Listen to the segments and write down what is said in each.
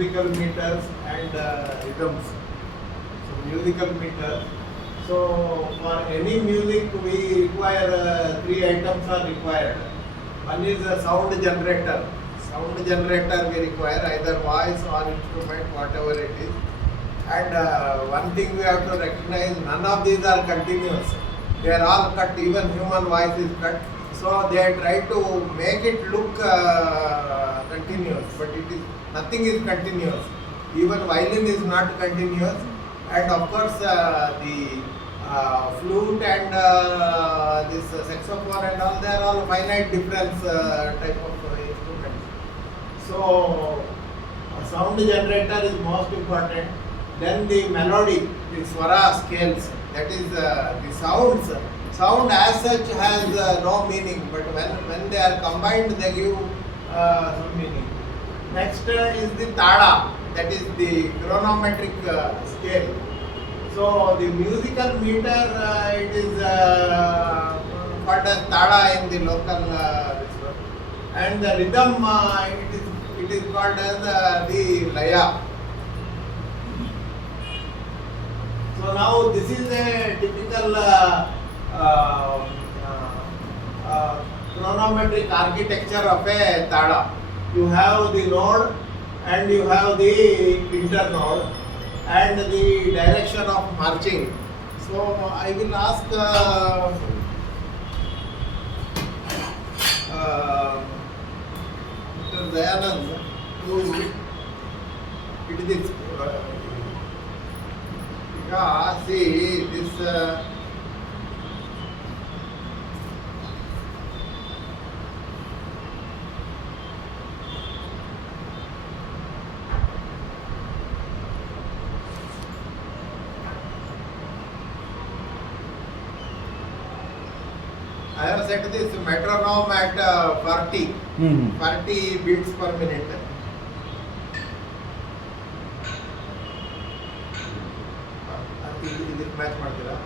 musical meters and rhythms. So musical meters. So for any music we require three items are required. One is a sound generator. Sound generator we require either voice or instrument, whatever it is. And one thing we have to recognize, none of these are continuous. They are all cut, even human voice is cut. So they try to make it look continuous, but it is nothing is continuous. Even violin is not continuous, and of course the flute and this saxophone and all, they are all finite difference type of instruments. So sound generator is most important. Then the melody, the swara scales, that is the sounds. Sound as such has no meaning, but when they are combined, they give some meaning. Next is the tada, that is the chronometric scale. So the musical meter, it is called as tada in the local this one. And the rhythm, it is called as the laya. So now this is a typical chronometric architecture of a tada. You have the node and you have the internode and the direction of marching. So I will ask Mr. Dayanand to it is see this I have set this metronome at 40 40 beats per minute. ಇದಕ್ಕೆ match ಮಾಡ್ತೀರಾ?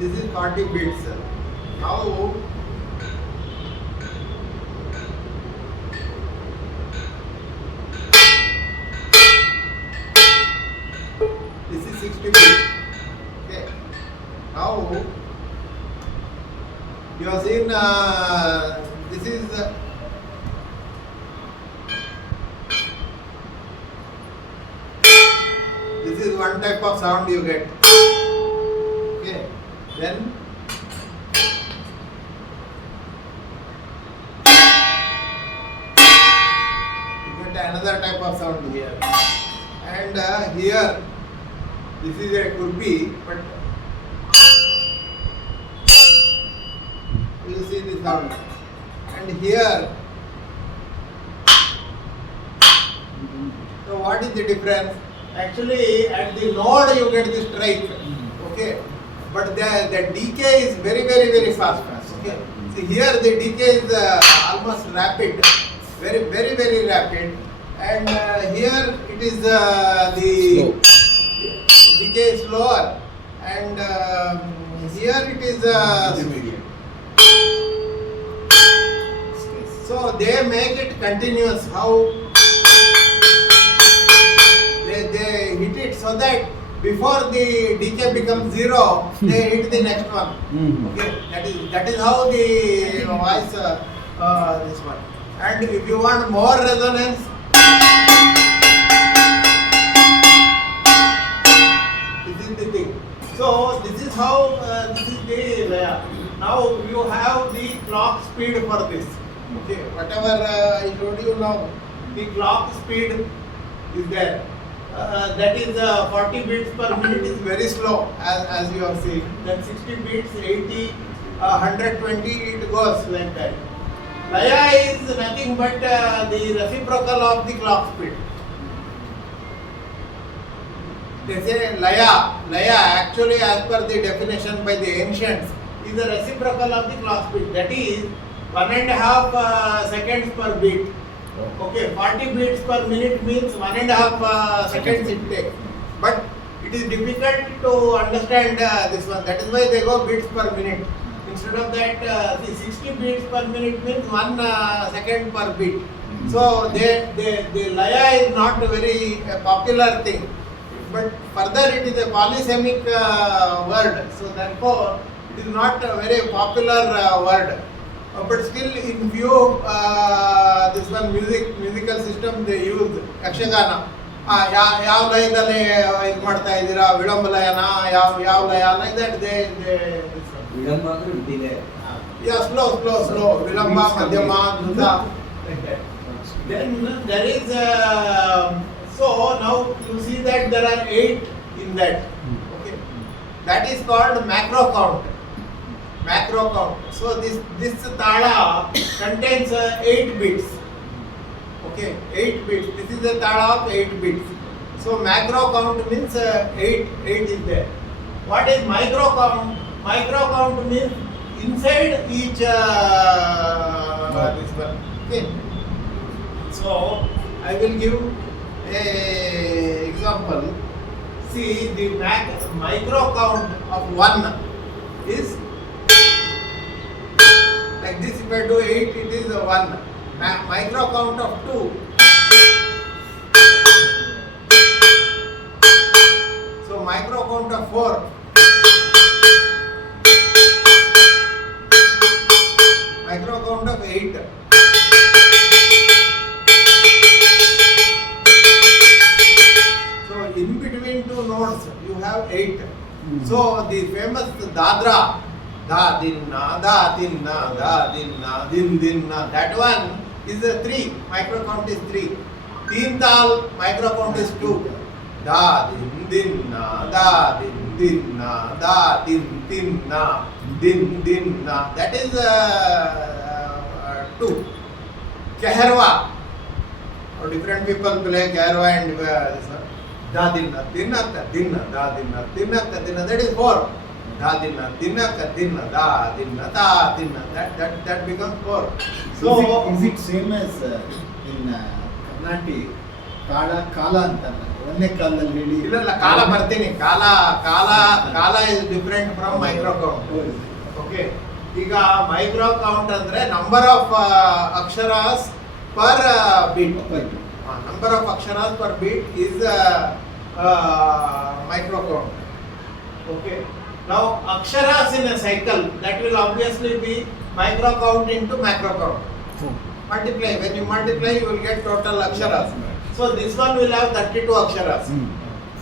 This is 40 beats. Now this is 60 beats. Okay. Now you have seen this is one type of sound you get. Okay, then you get another type of sound here, and here this is a kurbi, but you see the sound, and here, so what is the difference? Actually at the node you get the strike, okay, but the decay is very fast, okay. See here the decay is almost rapid, very rapid, and here it is the decay is slower, and here it is intermediate. So they make it continuous. How they hit it so that before the decay becomes zero, they hit the next one. Okay, that is how the voice this one. And if you want more resonance, this is the thing. So this is how this is the layer. Now you have the clock speed for this. Okay, whatever I showed you now, the clock speed is there. That is 40 beats per minute is very slow, as you have seen. Then 60 beats, 80, 120, it goes like that. Laya is nothing but the reciprocal of the clock speed. They say Laya actually, as per the definition by the ancients, is the reciprocal of the clock speed. That is 1.5 seconds per beat. Okay, 40 beats per minute means 1.5 seconds it takes. But it is difficult to understand this one. That is why they go beats per minute. Instead of that, the 60 beats per minute means 1 second per beat. So the laya is not a very popular thing. But further it is a polysemic word. So therefore it is not a very popular word. But still in view this one musical system they use yakshagana. ಯಾವ ಲಯದಲ್ಲಿ ಇದು ಮಾಡ್ತಾ ಇದ್ದೀರಾ, ವಿಳಂಬ ಲಯನ, ಯಾವ ಲಯ, like that they ವಿಳಂಬ ಅಂದ್ರೆ delay. Slow ವಿಳಂಬ, ಮಧ್ಯಮ, ದ್ರುತ, like that. Then there is so now you see that there are 8 in that. Okay, that is called macro count. So this tala contains 8 beats. Okay, 8 beats. This is the tala of 8 beats. So macro count means 8 is there. What is micro count? Micro count means inside each this one. Okay. So I will give a example. See, the micro count of 1 is like this. If I do 8, it is 1. Micro count of 2. So micro count of 4. Micro count of 8. So in between two notes you have 8. So the famous dadra, da dinna, din dinna, that one is 3. Micro count is 3. Teen tal micro count is 2. Da din dinna, da din dinna, da din dinna, din dinna. That is 2. Keherwa. Or different people play Keherwa and this one. Da dinna, dinna, dinna, da dinna, dinna, dinna. That is 4. Da dinna, dinna, dinna, da dinna, da dinna. That becomes 4. So is it same as in Karnataka? Kala ಅಂತಾರೆ. ಒಂದೇ ಕಾಲದಲ್ಲಿ ಹೇಳಿ. ಇಲ್ಲ ಕಾಲ ಬರ್ತೀನಿ. ಕಾಲ is different from micro count. Okay. ಈಗ micro count ಅಂದ್ರೆ number of aksharas per beat. Number of aksharas per beat is micro count. Okay. Now aksharas in a cycle, that will obviously be micro count into macro count. Multiply. When you multiply, you will get total aksharas. So this one will have 32 aksharas.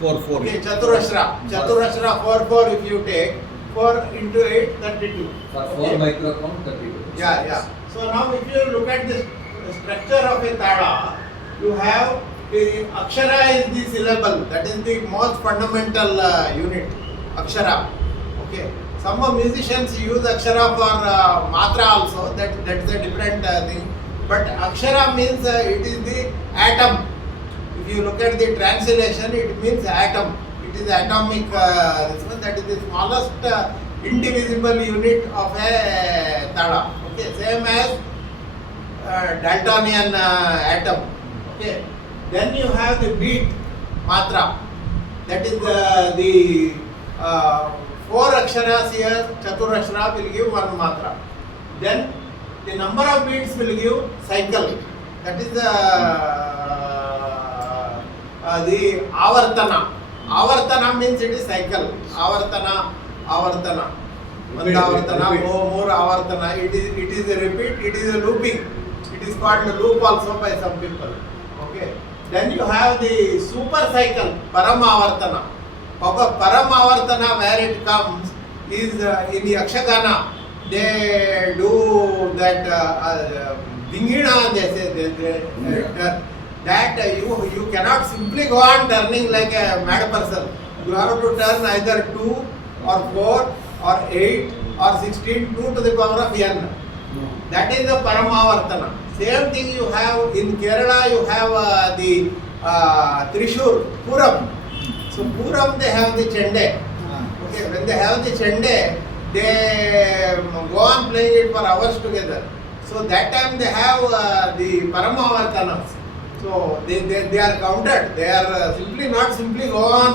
4. Okay, Chaturashra 4 if you take 4 into 8, 32. For 4 micro count 32. Yeah. So now if you look at the structure of a tala, you have the akshara is the syllable. That is the most fundamental unit. Akshara. Okay. Some musicians use akshara for matra also. That's a different thing. But akshara means it is the atom. If you look at the translation, it means atom. It is atomic. That is the smallest indivisible unit of a tala. Okay. Same as Daltonian atom. Okay. Then you have the beat matra. That is the 4 aksharas here. Chaturashra will give 1 matra. Then the number of beats will give cycle. That is the avartana. Avartana means it is cycle. Avartana. One avartana, more avartana. It is a repeat. It is a looping. It is called a loop also by some people. Okay. Then you have the super cycle, paramavartana. Paramavartana, where it comes is in the Yakshagana. They do that dingina, they say that you cannot simply go on turning like a mad person. You have to turn either 2 or 4 or 8 or 16, 2 to the power of n. That is the paramavartana. Same thing you have in Kerala. You have the Trishur, Puram. So Puram they have the chende. Okay, when they have the chende, they go on playing it for hours together. So that time they have the paramavartanas. So they are counted. They are simply not simply go on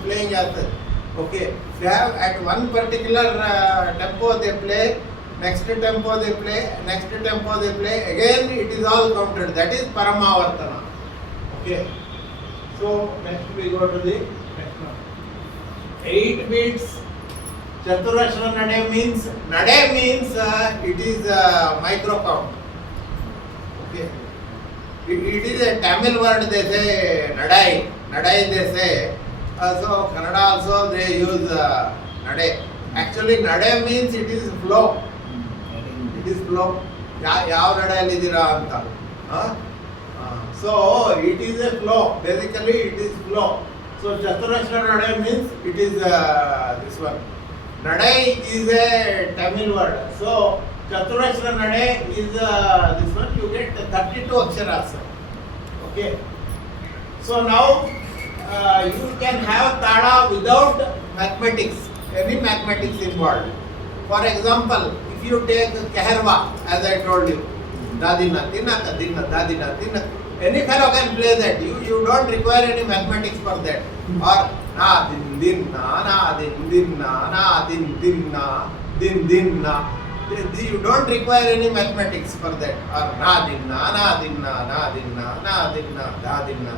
playing as such. Okay. They have at one particular tempo they play, next tempo they play, next tempo they play. Again it is all counted. That is Paramavartana. Okay. So next we go to the next one. 8 beats. Chaturashra Nade means it is a micro count. Okay. It is a Tamil word, they say Nadai. Nadai they say. So Kannada also they use Nade. Actually Nade means it is flow. It is flow. Yav Nadai lidira anta. So it is a flow. Basically it is flow. So Chaturashra Nade means it is this one. Nadai is a Tamil word. So Chaturashra Nade is this one. You get 32 aksharas. Okay. So now you can have tada without mathematics. Any mathematics involved. For example, if you take Keherwa, as I told you, Dadina, Tinaka, Dinna, Dadina, Tinaka. Any fellow can play that. You don't require any mathematics for that. Or na din din na din na din na din na. You don't require any mathematics for that. Or na din na din na da din na.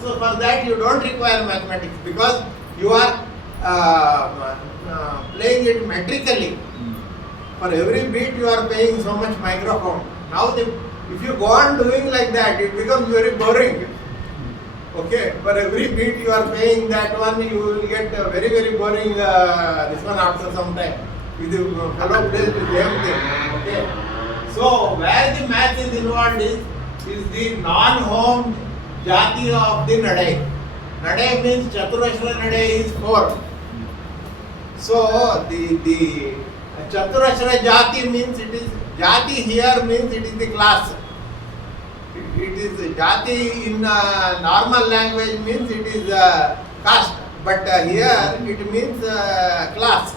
So for that you don't require mathematics because you are playing it metrically. For every beat you are paying so much micro count. Now if you go on doing like that, it becomes very boring. Okay, for every beat you are paying that one, you will get very boring this one after some time. With the fellow plays the same thing. Okay, so where the math is involved is the non-home jati of the Nade. Nade means Chaturashra Nade is 4. So the Chaturashra jati means it is jati here means it is the class. It is jati in normal language means it is caste, but here it means class.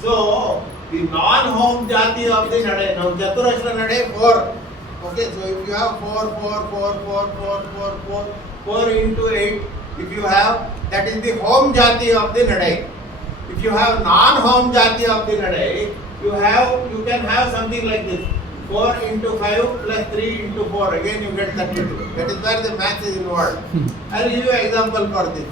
So the non-home jati of the Nade. Now Chaturashra Nade 4. Okay, so if you have 4 into 8, if you have, that is the home jati of the Nade. If you have non-home jati of the Nade, you can have something like this. 4 into 5 plus 3 into 4, again you get 32. That is where the math is involved. I will give you an example for this.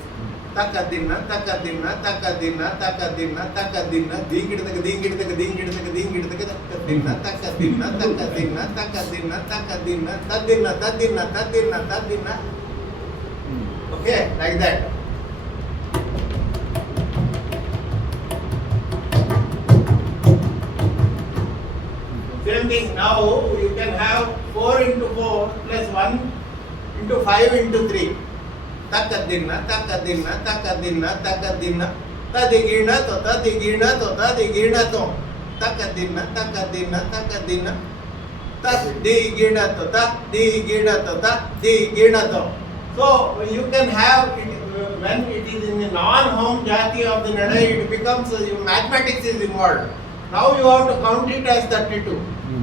Takadinna, takadinna, takadinna, takadinna, takadinna, dingidaka, dingidaka, dingidaka, dingidaka, takadinna, takadinna, takadinna, takadinna, takadinna, tadinna, tadinna, tadinna, tadinna. Okay, like that. Same thing, now you can have 4 into 4 plus 1 into 5 into 3. Takadinna, takadinna, takadinna, takadinna, tadigina to, tadigina to, tadigina to, takadinna, takadinna, takadinna, tadigina to, tadigina to, tadigina to. So you can have it when it is in the non-home jati of the Nade, it becomes mathematics is involved. Now you have to count it as 32.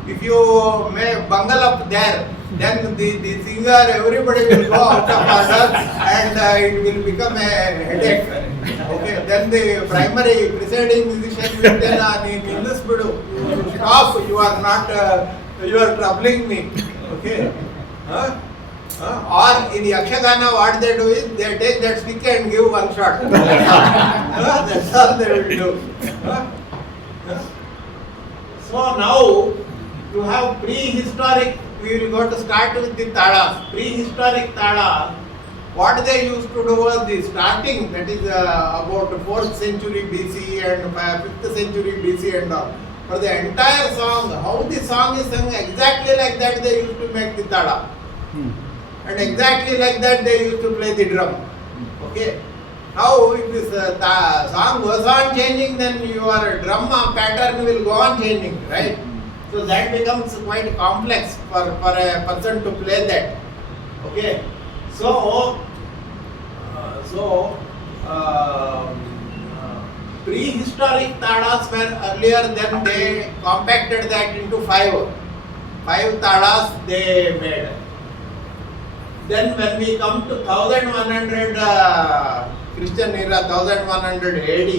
If you may bungle up there, then the singer, everybody will go out of order and it will become a headache. Okay, then the primary presiding musician will tell, in this bidu, stop, you are troubling me. Okay. Or in Yakshagana, what they do is they take that stick and give one shot. That's all they will do. So now you have prehistoric, we will go to start with the tadas. Prehistoric tadas, what they used to do was the starting, that is about 4th century BC and 5th century BC and all. For the entire song, how the song is sung, exactly like that they used to make the tada. And exactly like that they used to play the drum. Okay. Now if this song goes on changing, then your drum pattern will go on changing, right? So that becomes quite complex for a person to play that. Okay. So prehistoric tadas were earlier, then they compacted that into 5 tadas they made. Then when we come to 1100 Christian era, 1100 AD,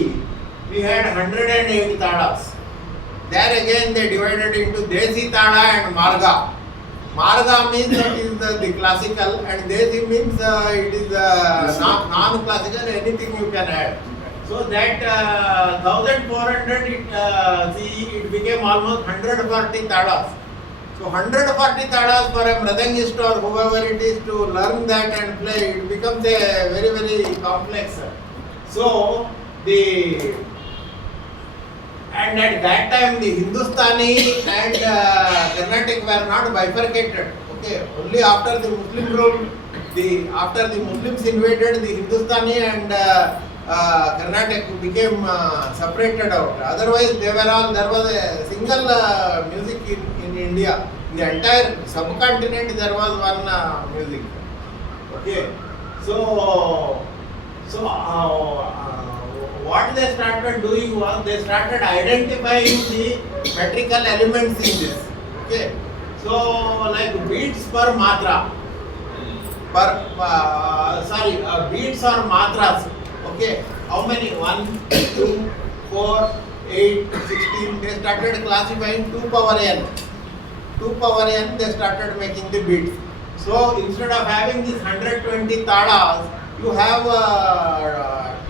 we had 108 tadas. There again they divided into Desi tada and Marga. Marga means it is the classical, and Desi means it is non-classical, anything you can add. So that 1400 CE, it became almost 140 tadas. So 140 tadas for a mridangist or whoever it is to learn that and play, it becomes a very, very complex. So and at that time the Hindustani and Carnatic were not bifurcated. Okay, only after the Muslim rule, after the Muslims invaded, the Hindustani and Carnatic became separated out. Otherwise, there was a single music in India. In the entire subcontinent, there was one music. Okay, so what they started doing was they started identifying the metrical elements in this. Okay, so like beats per matra, beats or matras. Okay, how many? 1, 2, 4, 8, 16. They started classifying 2 power n. 2 power n, they started making the beats. So instead of having this 120 tadas, you have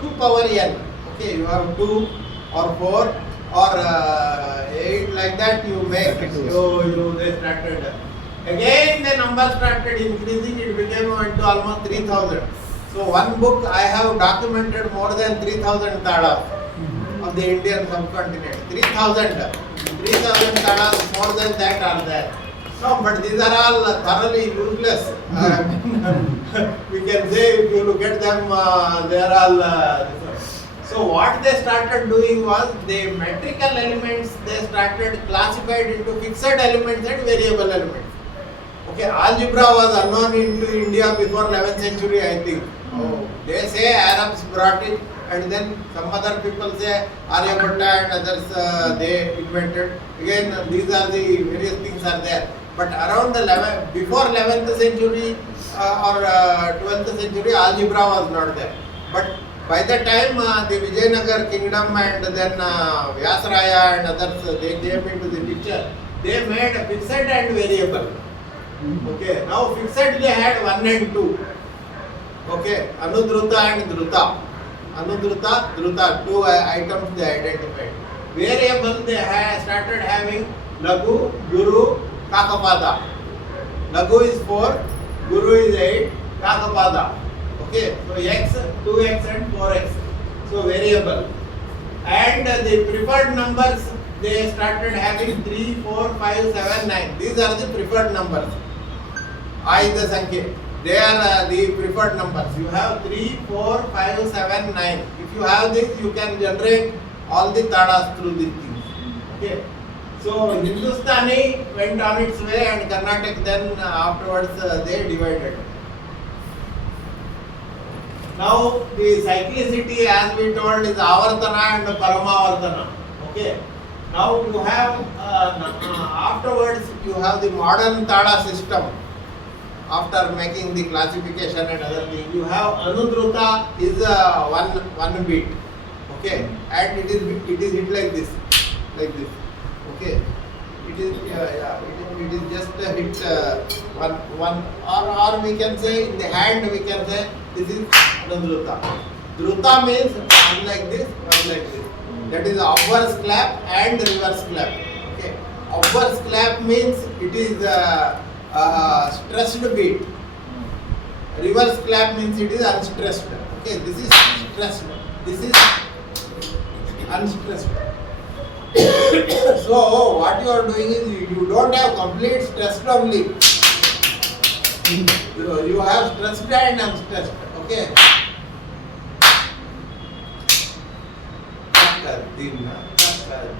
2 power n. Okay, you have 2 or 4 or 8, like that you make. So they started. Again the number started increasing, it became to almost 3000. So one book I have documented more than 3000 tadas of the Indian subcontinent. 3000 tadas, more than that are there. No, but these are all thoroughly useless. We can say if you look at them, they are all. So what they started doing was the metrical elements they started classified into fixed elements and variable elements. Okay, algebra was unknown into India before 11th century, I think. They say Arabs brought it, and then some other people say Aryabhatta and others they invented. Again, these are the various things are there. But around before 11th century or 12th century, algebra was not there. But by the time the Vijayanagar kingdom and then Vyasaraya and others, they came into the picture, they made a fixed and variable. Okay, now fixed they had 1 and 2. Okay, Anudruta and Druta. Anudruta, Druta, 2 items they identified. Variable they started having Lagu, Guru, Kakapada. Lagu is 4, Guru is 8, Kakapada. Okay, so x, 2x and 4x. So variable. And the preferred numbers they started having 3, 4, 5, 7, 9. These are the preferred numbers. I the Sankhya. They are the preferred numbers. You have 3, 4, 5, 7, 9. If you have this, you can generate all the tadas through these things. Okay. So Hindustani went on its way and Carnatic then afterwards they divided. Now the cyclicity, as we told, is Avartana and Paramavartana. Okay. Now you have afterwards you have the modern tada system. After making the classification and other things, you have Anudruta is one beat. Okay, and it is hit like this. Okay, it is it is just a hit one or we can say in the hand we can say this is Anudruta. Druta means one like this, one like this. That is upwards clap and reverse clap. Okay, upwards clap means it is stressed beat. Reverse clap means it is unstressed. Okay, this is stressed. This is unstressed. So what you are doing is you don't have complete stressed only. You have stressed and unstressed. Okay.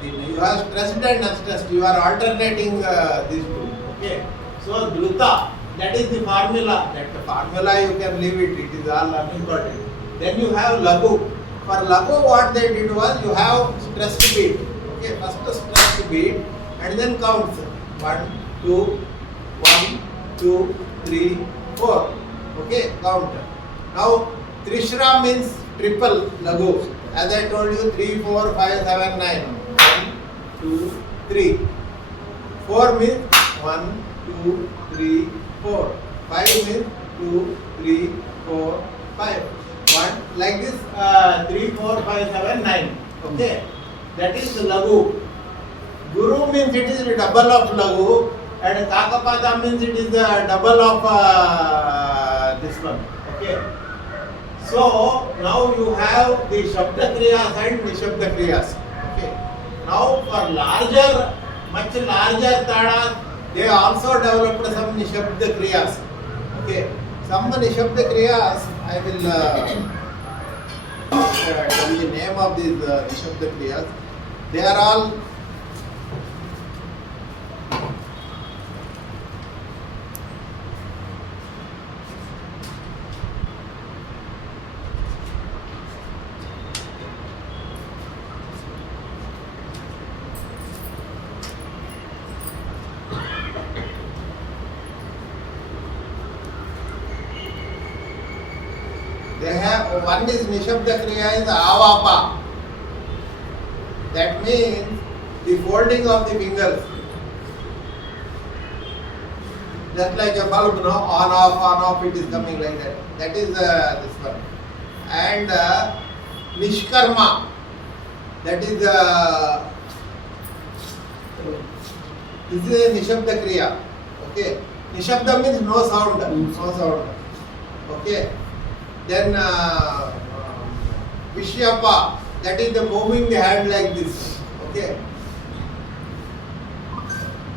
You have stressed and unstressed. You are alternating these two. Okay. So Druta, that is the formula. That formula you can leave it. It is all unimportant. Then you have Lagu. For Lagu, what they did was you have stressed beat. Okay, first stressed beat and then counts 1, 2, 1, 2, 3, 4. Okay, count. Now Trishra means triple lagu. As I told you, 3, 4, 5, 7, 9. 1, 2, 3. 4 means 1, 2, 3, 4. 5 means 2, 3, 4, 5. 1 like this. 3, 4, 5, 7, 9. Okay, that is lagu. Guru means it is the double of lagu, and Kakapada means it is the double of this one. Okay. So now you have the Shabda Kriyas and Nishabda Kriyas. Okay. Now for larger, much larger tadas, they also developed some Nishabda Kriyas. Okay. Some Nishabda Kriyas, I will tell you the name of these Nishabda Kriyas. They are all they have one is Nishabda Kriya is Avapa. That means the folding of the fingers. Just like a bulb, no? On off, it is coming like that. That is this one. And Nishkarma, that is this is a Nishabda Kriya. Okay. Nishabda means no sound. No sound. Okay. Then Vishyapa, that is the moving the hand like this. Okay.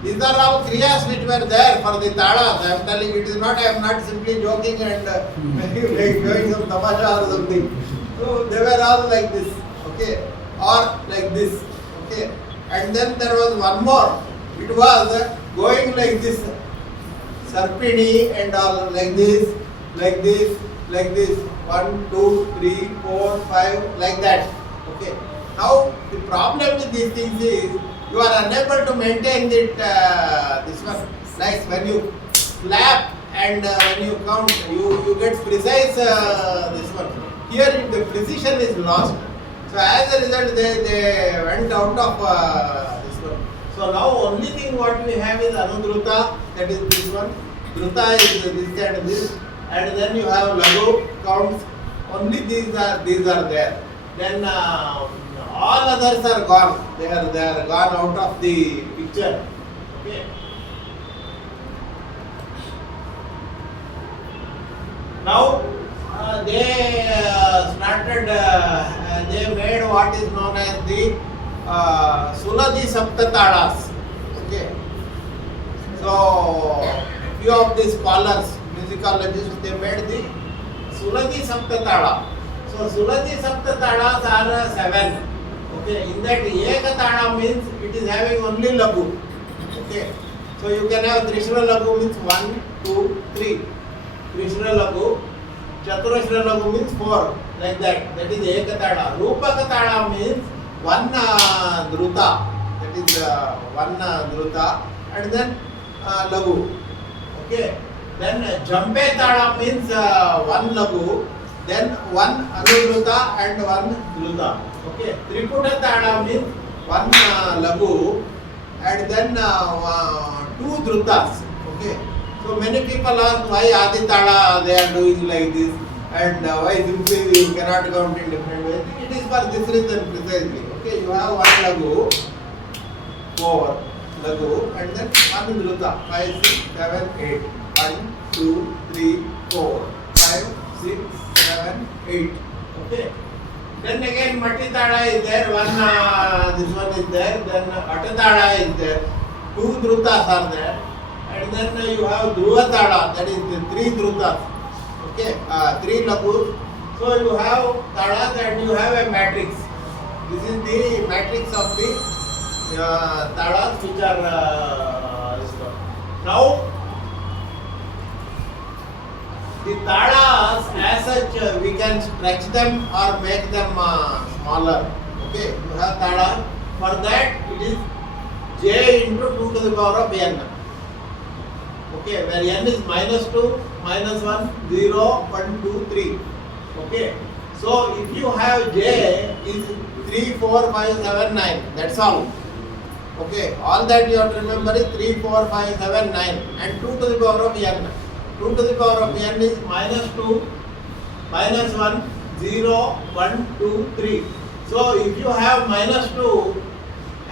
These are all kriyas which were there for the tadas. I am telling you, it is not, I am not simply joking and like doing some tamasha or something. So they were all like this. Okay. Or like this. Okay. And then there was one more. It was going like this. Sarpini and all like this, like this. Like this, 1, 2, 3, 4, 5, like that. Okay. Now the problem with these things is you are unable to maintain it. This one, like when you clap and when you count, you get precise. This one here the precision is lost. So as a result, they went out of this one. So now only thing what we have is Anudruta, that is this one. Druta is this and this. And then you have lagu counts. Only these are there. Then all others are gone. They are gone out of the picture. Okay. Now they started. They made what is known as the Suladi Saptatadas. Okay. So few of the scholars, musicologists, they made the Suladi Saptatala. So Suladi Saptatalas are 7. Okay, in that Ekatala means it is having only lagu. Okay, so you can have Trishra lagu means 1, 2, 3. Trishra lagu, Chaturashra lagu means 4. Like that. That is Ekatala. Rupakatala means 1 druta. That is 1 druta and then lagu. Okay. Then Jampe Tada means 1 lagu, then 1 anudruta and 1 druta. Okay. Triputa Tada means 1 lagu and then 2 drutas. Okay. So many people ask why Adi Tada they are doing like this and why simply you cannot count in different ways. It is for this reason precisely. Okay. You have 1 lagu, 4 lagu and then 1 druta, 5, 6, 7, 8. 1, 2, 3, 4, 5, 6, 7, 8. Okay. Then again Matti Tada is there, this one is there, then Atta Tada is there, 2 drutas are there, and then you have Dhruva Tada, that is the 3 drutas. Okay, 3 lagus. So you have tadas and you have a matrix. This is the matrix of the tadas which are this one. Now the tadas as such we can stretch them or make them smaller. Okay, you have tadas. For that it is j into 2 to the power of n. Okay, where n is -2, -1, 0, 1, 2, 3. Okay, so if you have j is 3, 4, 5, 7, 9, that's all. Okay, all that you have to remember is 3, 4, 5, 7, 9 and 2 to the power of n. 2 to the power of n is -2, -1, 0, 1, 2, 3. So if you have -2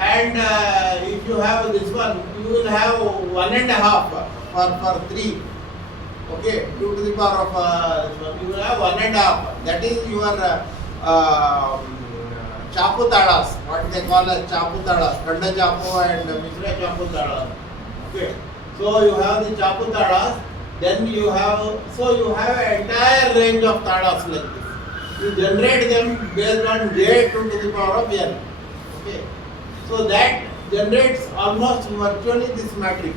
and if you have this one, you will have 1.5 for 3. Okay, 2 to the power of this one, you will have 1.5. That is your chaputalas, what they call as chaputalas, Khanda chapu and Mishra chaputalas. Okay, so you have the chaputalas, then you have an entire range of talas like this. You generate them based on j 2 to the power of n. Okay, so that generates almost virtually this matrix.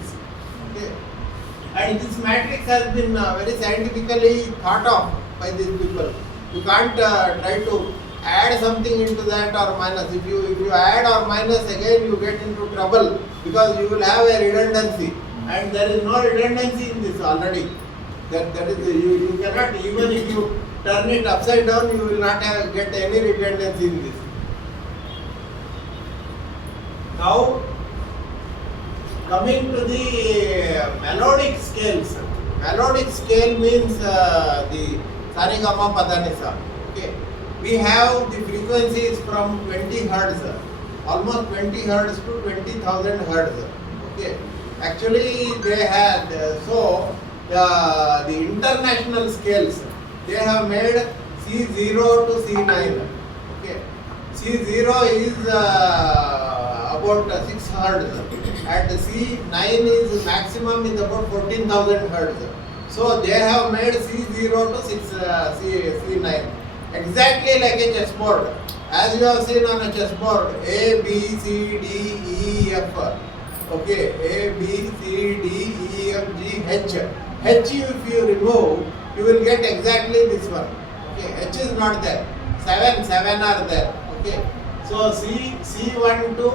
Okay, and this matrix has been very scientifically thought of by these people. You can't try to add something into that or minus. If you add or minus, again you get into trouble because you will have a redundancy, and there is no redundancy in this already. That is you cannot, even if you turn it upside down, you will not get any redundancy in this. Now, coming to the melodic scales. Melodic scale means the Sarigama Padanisa. Okay, we have the frequencies from 20 hertz, almost 20 hertz to 20,000 hertz. Okay, actually they had the international scales. They have made C0 to C9. Okay, C0 is about 6 hertz, and C9 is maximum is about 14,000 hertz. So they have made C0 to C9, exactly like a chessboard. As you have seen on a chessboard, A, B, C, D, E, F. Okay, A, B, C, D, E, F, G, H. H if you remove, you will get exactly this one. Okay, H is not there. 7 are there. Okay, so C1 to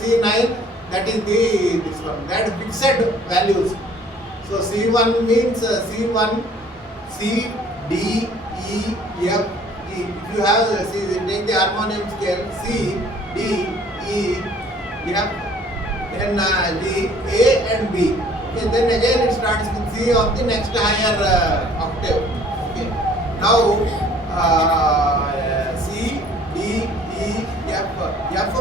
C9, that is this one. That fixed values. So C1 means C1, C, D, E, F, G. If you have take the harmonium scale, C, D, E, F, then G, A and B. Okay, then again it starts with C of the next higher octave. Okay, now C, D, E, F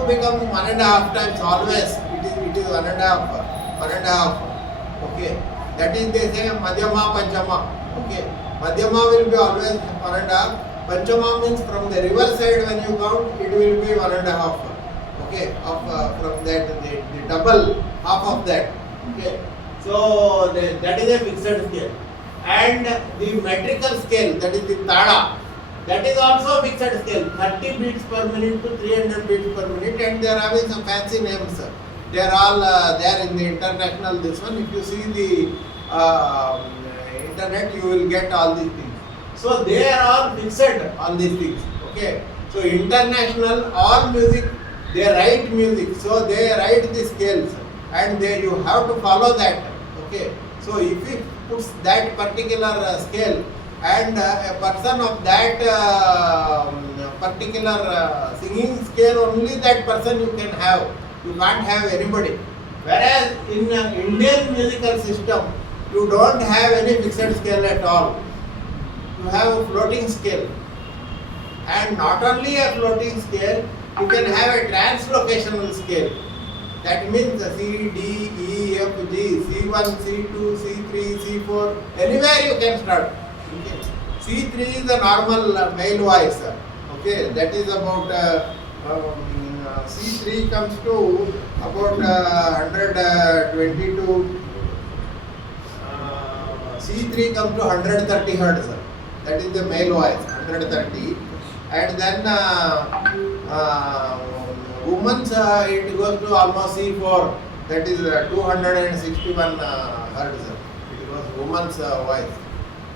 becomes 1.5 times always. It is 1.5. Okay, that is they say Madhyama Panchama. Okay, Madhyama will be always 1.5. Panchama means from the reverse side when you count, it will be 1.5. Okay, from that the double half of that. Okay, so that is a fixed scale. And the metrical scale, that is the Tada, that is also fixed scale, 30 beats per minute to 300 beats per minute, and they are having some fancy names. They are all there in the international this one. If you see the internet, you will get all these things. So they are all fixed on these things. Okay, so international, all music, they write music, so they write the scales, and you have to follow that. Okay, so if you put that particular scale and a person of that particular singing scale, only that person you can have. You can't have anybody. Whereas in Indian musical system, you don't have any fixed scale at all. You have a floating scale, and not only a floating scale, you can have a translocational scale. That means C, D, E, F, G, C1, C2, C3, C4, anywhere you can start. Okay. C3 is the normal male voice. Okay, that is about C3 comes to about 122. C3 comes to 130 hertz. That is the male voice, 130. And then women's it goes to almost C4. That is 261 hertz. It was women's voice,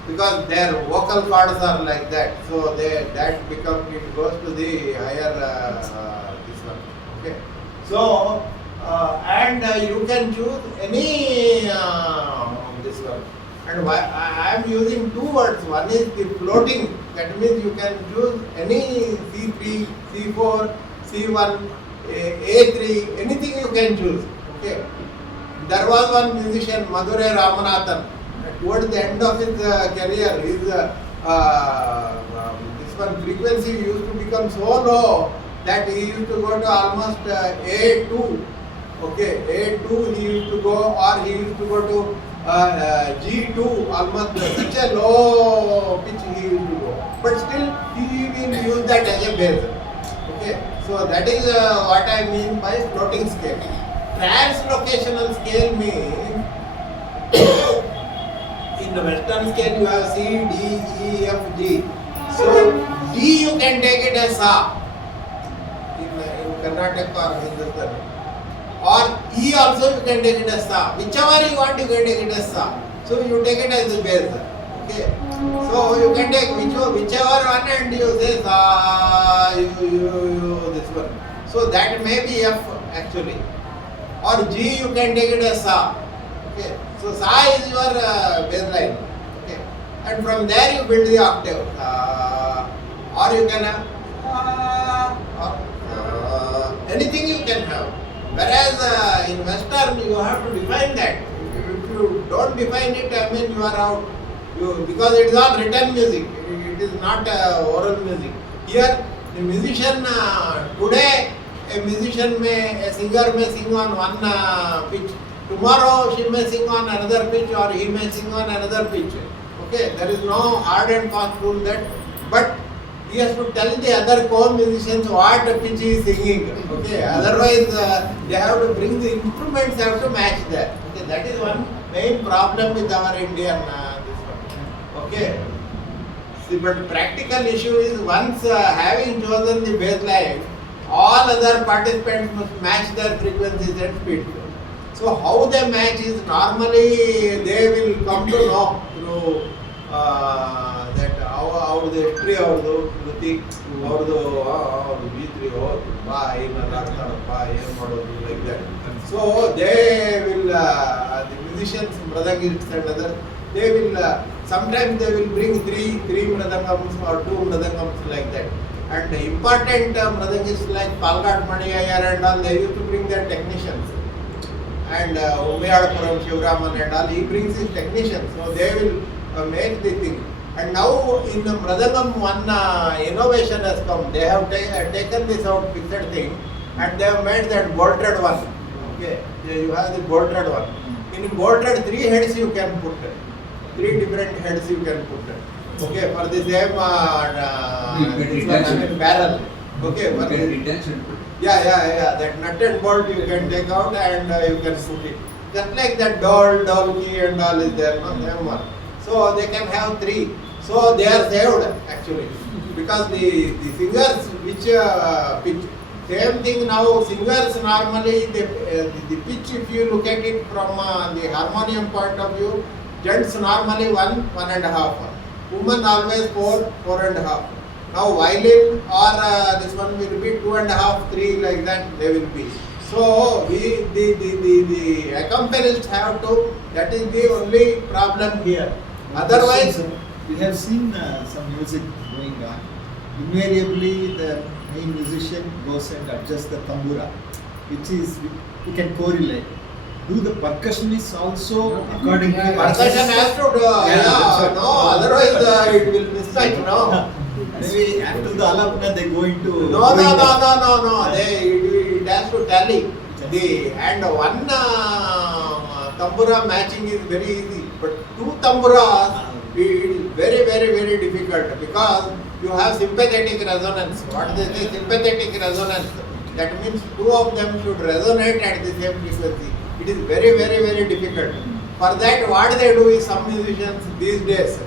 because their vocal cords are like that. So it goes to the higher this one. Okay. So and you can choose any this one. And I am using two words. One is the floating. That means you can choose any C3, C4, C1, A3, anything you can choose. Okay. There was one musician, Madurai Ramanathan. Towards the end of his career, his this one frequency used to become so low that he used to go to almost A2. Okay, A2 he used to go, or he used to go to G2, almost such a low pitch he used to go. But still he will use that as a bass. Okay, so that is what I mean by floating scale. Translocational scale means in the Western scale you have C, D, E, F, G. So D you can take it as Sa in Karnataka or Hindustan. Or E also you can take it as Sa. Whichever you want you can take it as Sa. So you take it as the bass. Okay. So you can take whichever one and you say Sa, you this one. So that may be F actually. Or G you can take it as Sa. Okay. So Sa is your bass line. Okay. And from there you build the octave. Or you can have anything you can have. Whereas in Western you have to define that. If you don't define it, I mean you are out. Because it is all written music. It is not oral music. Here the musician today a singer may sing on one pitch. Tomorrow she may sing on another pitch or he may sing on another pitch. Okay, there is no hard and fast rule that, but he has to tell the other co-musicians what pitch he is singing. Okay, otherwise they have to bring the instruments, have to match that. Okay, that is one main problem with our Indian this one. Okay. See, but practical issue is once having chosen the bass line, all other participants must match their frequencies and speeds. So how they match is normally they will come to know through that how the history ಅವ್ರದ್ದು ಕೃತಿ ಅವ್ರದ್ದು B3 ಬಾ ಏನಾದ್ರು ಆಡ್ತಾರಪ್ಪ ಏನು ಮಾಡೋದು like that. So they will the musicians, mridangis and others, they will sometimes they will bring three mridangams or two mridangams like that. And important mridangis like Palghat Mani Iyer and all, they used to bring their technicians. And Umayadapuram Shivraman and all, he brings his technicians. So they will make the thing. And now in the Mridangam one innovation has come. They have taken this out fixed thing and they have made that bolted one. Okay, you have the bolted one. In bolted 3 heads you can put. 3 different heads you can put. Okay, for the same barrel. Okay, for the, yeah. That nut and bolt you can take out and you can put it. Just like that doll key and all is there, no? Same one. So they can have 3. So they are saved actually. Because the singers which pitch, same thing now, singers normally the pitch, if you look at it from the harmonium point of view, gents normally 1.5. Women always 4.5. Now violin or this one will be 2.5, 3 like that they will be. So the accompanists have to, that is the only problem here. Otherwise, we have seen some music going on. Invariably, the main musician goes and adjusts the tambura, which is we can correlate. Do the percussionists also according to percussion has to do? No, otherwise it will mismatch. No. Maybe after the alapna they go into. No. It has to tally. And one tambura matching is very easy, but 2 tamburas it is very difficult because you have sympathetic resonance. What they say, sympathetic resonance. That means 2 of them should resonate at the same frequency. It is very difficult. For that, what they do is, some musicians these days,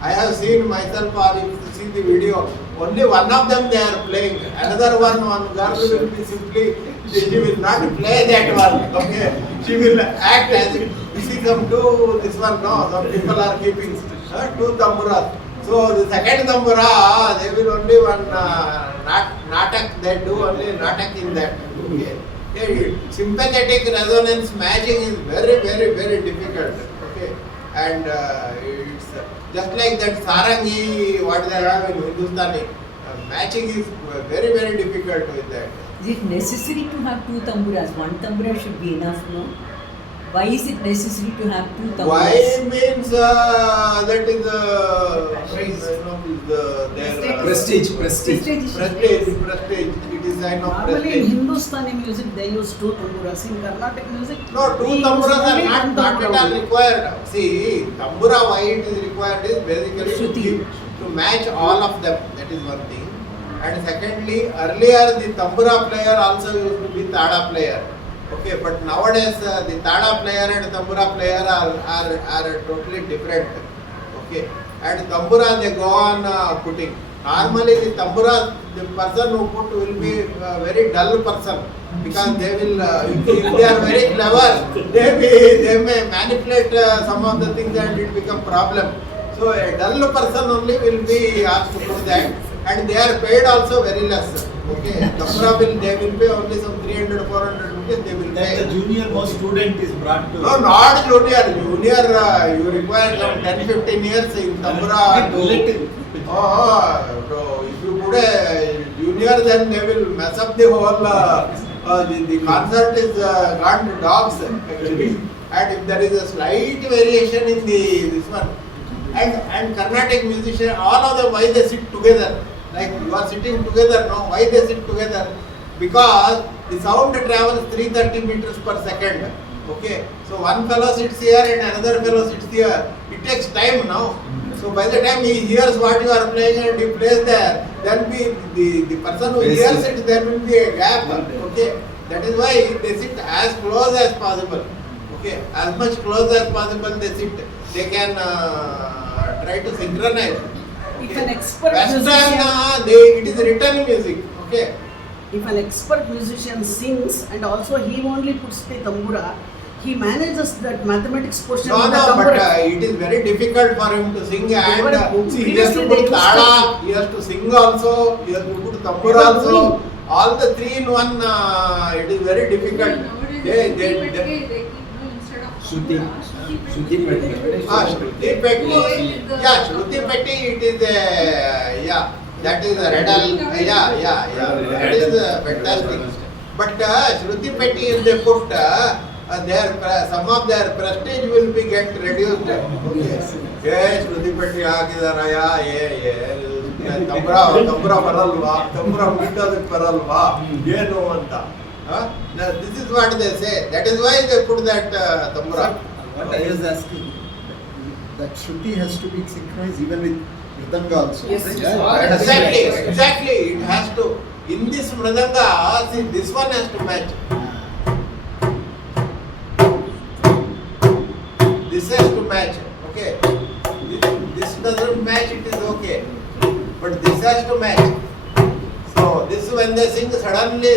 I have seen myself, or if you see the video, only one of them they are playing. Another one girl will be simply, she will not play that one. Okay, she will act as if you see some 2, this one, no, some people are keeping 2 tamburas. So the second tambura, they will only one natak, they do only natak in that. Okay. Sympathetic resonance matching is very, very, very difficult. Okay, and it's just like that sarangi, what they have in Hindustani, matching is very, very difficult with that. Is it necessary to have two tamburas? One tambura should be enough, no? Why is it necessary to have two tamburas? Why means that is their Prestige. prestige. It is sign of Normally in prestige. Hindustani music they use two tamburas. In Carnatic music, No, two we use tamburas are only not one at tambura all only. required. See, tambura why it is required is basically Shruti. to match all of them. That is one thing. And secondly, earlier the tambura player also used to be tada player. Okay, but nowadays the tada player and tambura player are totally different. Okay, and tambura they go on putting. Normally the tambura, the person who put will be a very dull person because they will, if they are very clever, they may manipulate some of the things and it become problem. So a dull person only will be asked to put that, and they are paid also very less. Okay, tambura they will pay only some 300-400 rupees they will Then the pay. junior most student is brought to. No, not junior. Junior, you require some 10-15 years in tambura to. Relative. So if you put a junior, then they will mess up the whole. The concert is gone to dogs actually. And if there is a slight variation in this one, and Carnatic musician, all of them, why they sit together? Like you are sitting together, no? Why they sit together? Because the sound travels 330 meters per second. Okay, so one fellow sits here and another fellow sits here. It takes time now. So by the time he hears what you are playing and he plays there, then the person who hears it, there will be a gap. Okay, that is why they sit as close as possible. Okay, as much close as possible they sit. They can try to synchronize. If an expert Western, musician, it is written music. Okay. if an expert musician sings and also he only puts the tambura, he manages that mathematics portion No, of the no, but tambura. it is very difficult for him to sing and see, he has to Previously put they used tada, he has to sing also, he has to put tambura also. All the three in one, it is very difficult. They Shruti. Shruti Petti. Shruti Petti. Yeah, Shruti Petti, it is that is a riddle. Yeah. That is fantastic. But Shruti Petti, if they put some of their prestige will be get reduced. Okay. Shruti Petti ಹಾಕಿದಾರ tambura ಬರಲ್ವಾ tambura ಮುಟ್ಟೋದಕ್ಕೆ ಬರಲ್ವಾ ಏನು ಅಂತ. This is what they say. That is why they put that tambura. What I was asking, that Shruti has to be synchronized even with Mridanga also. Yes, right? yes. Exactly. It has to. In this mridanga, see, this one has to match. This has to match. Okay. This doesn't match. It is okay. But this has to match. So this when they sing, suddenly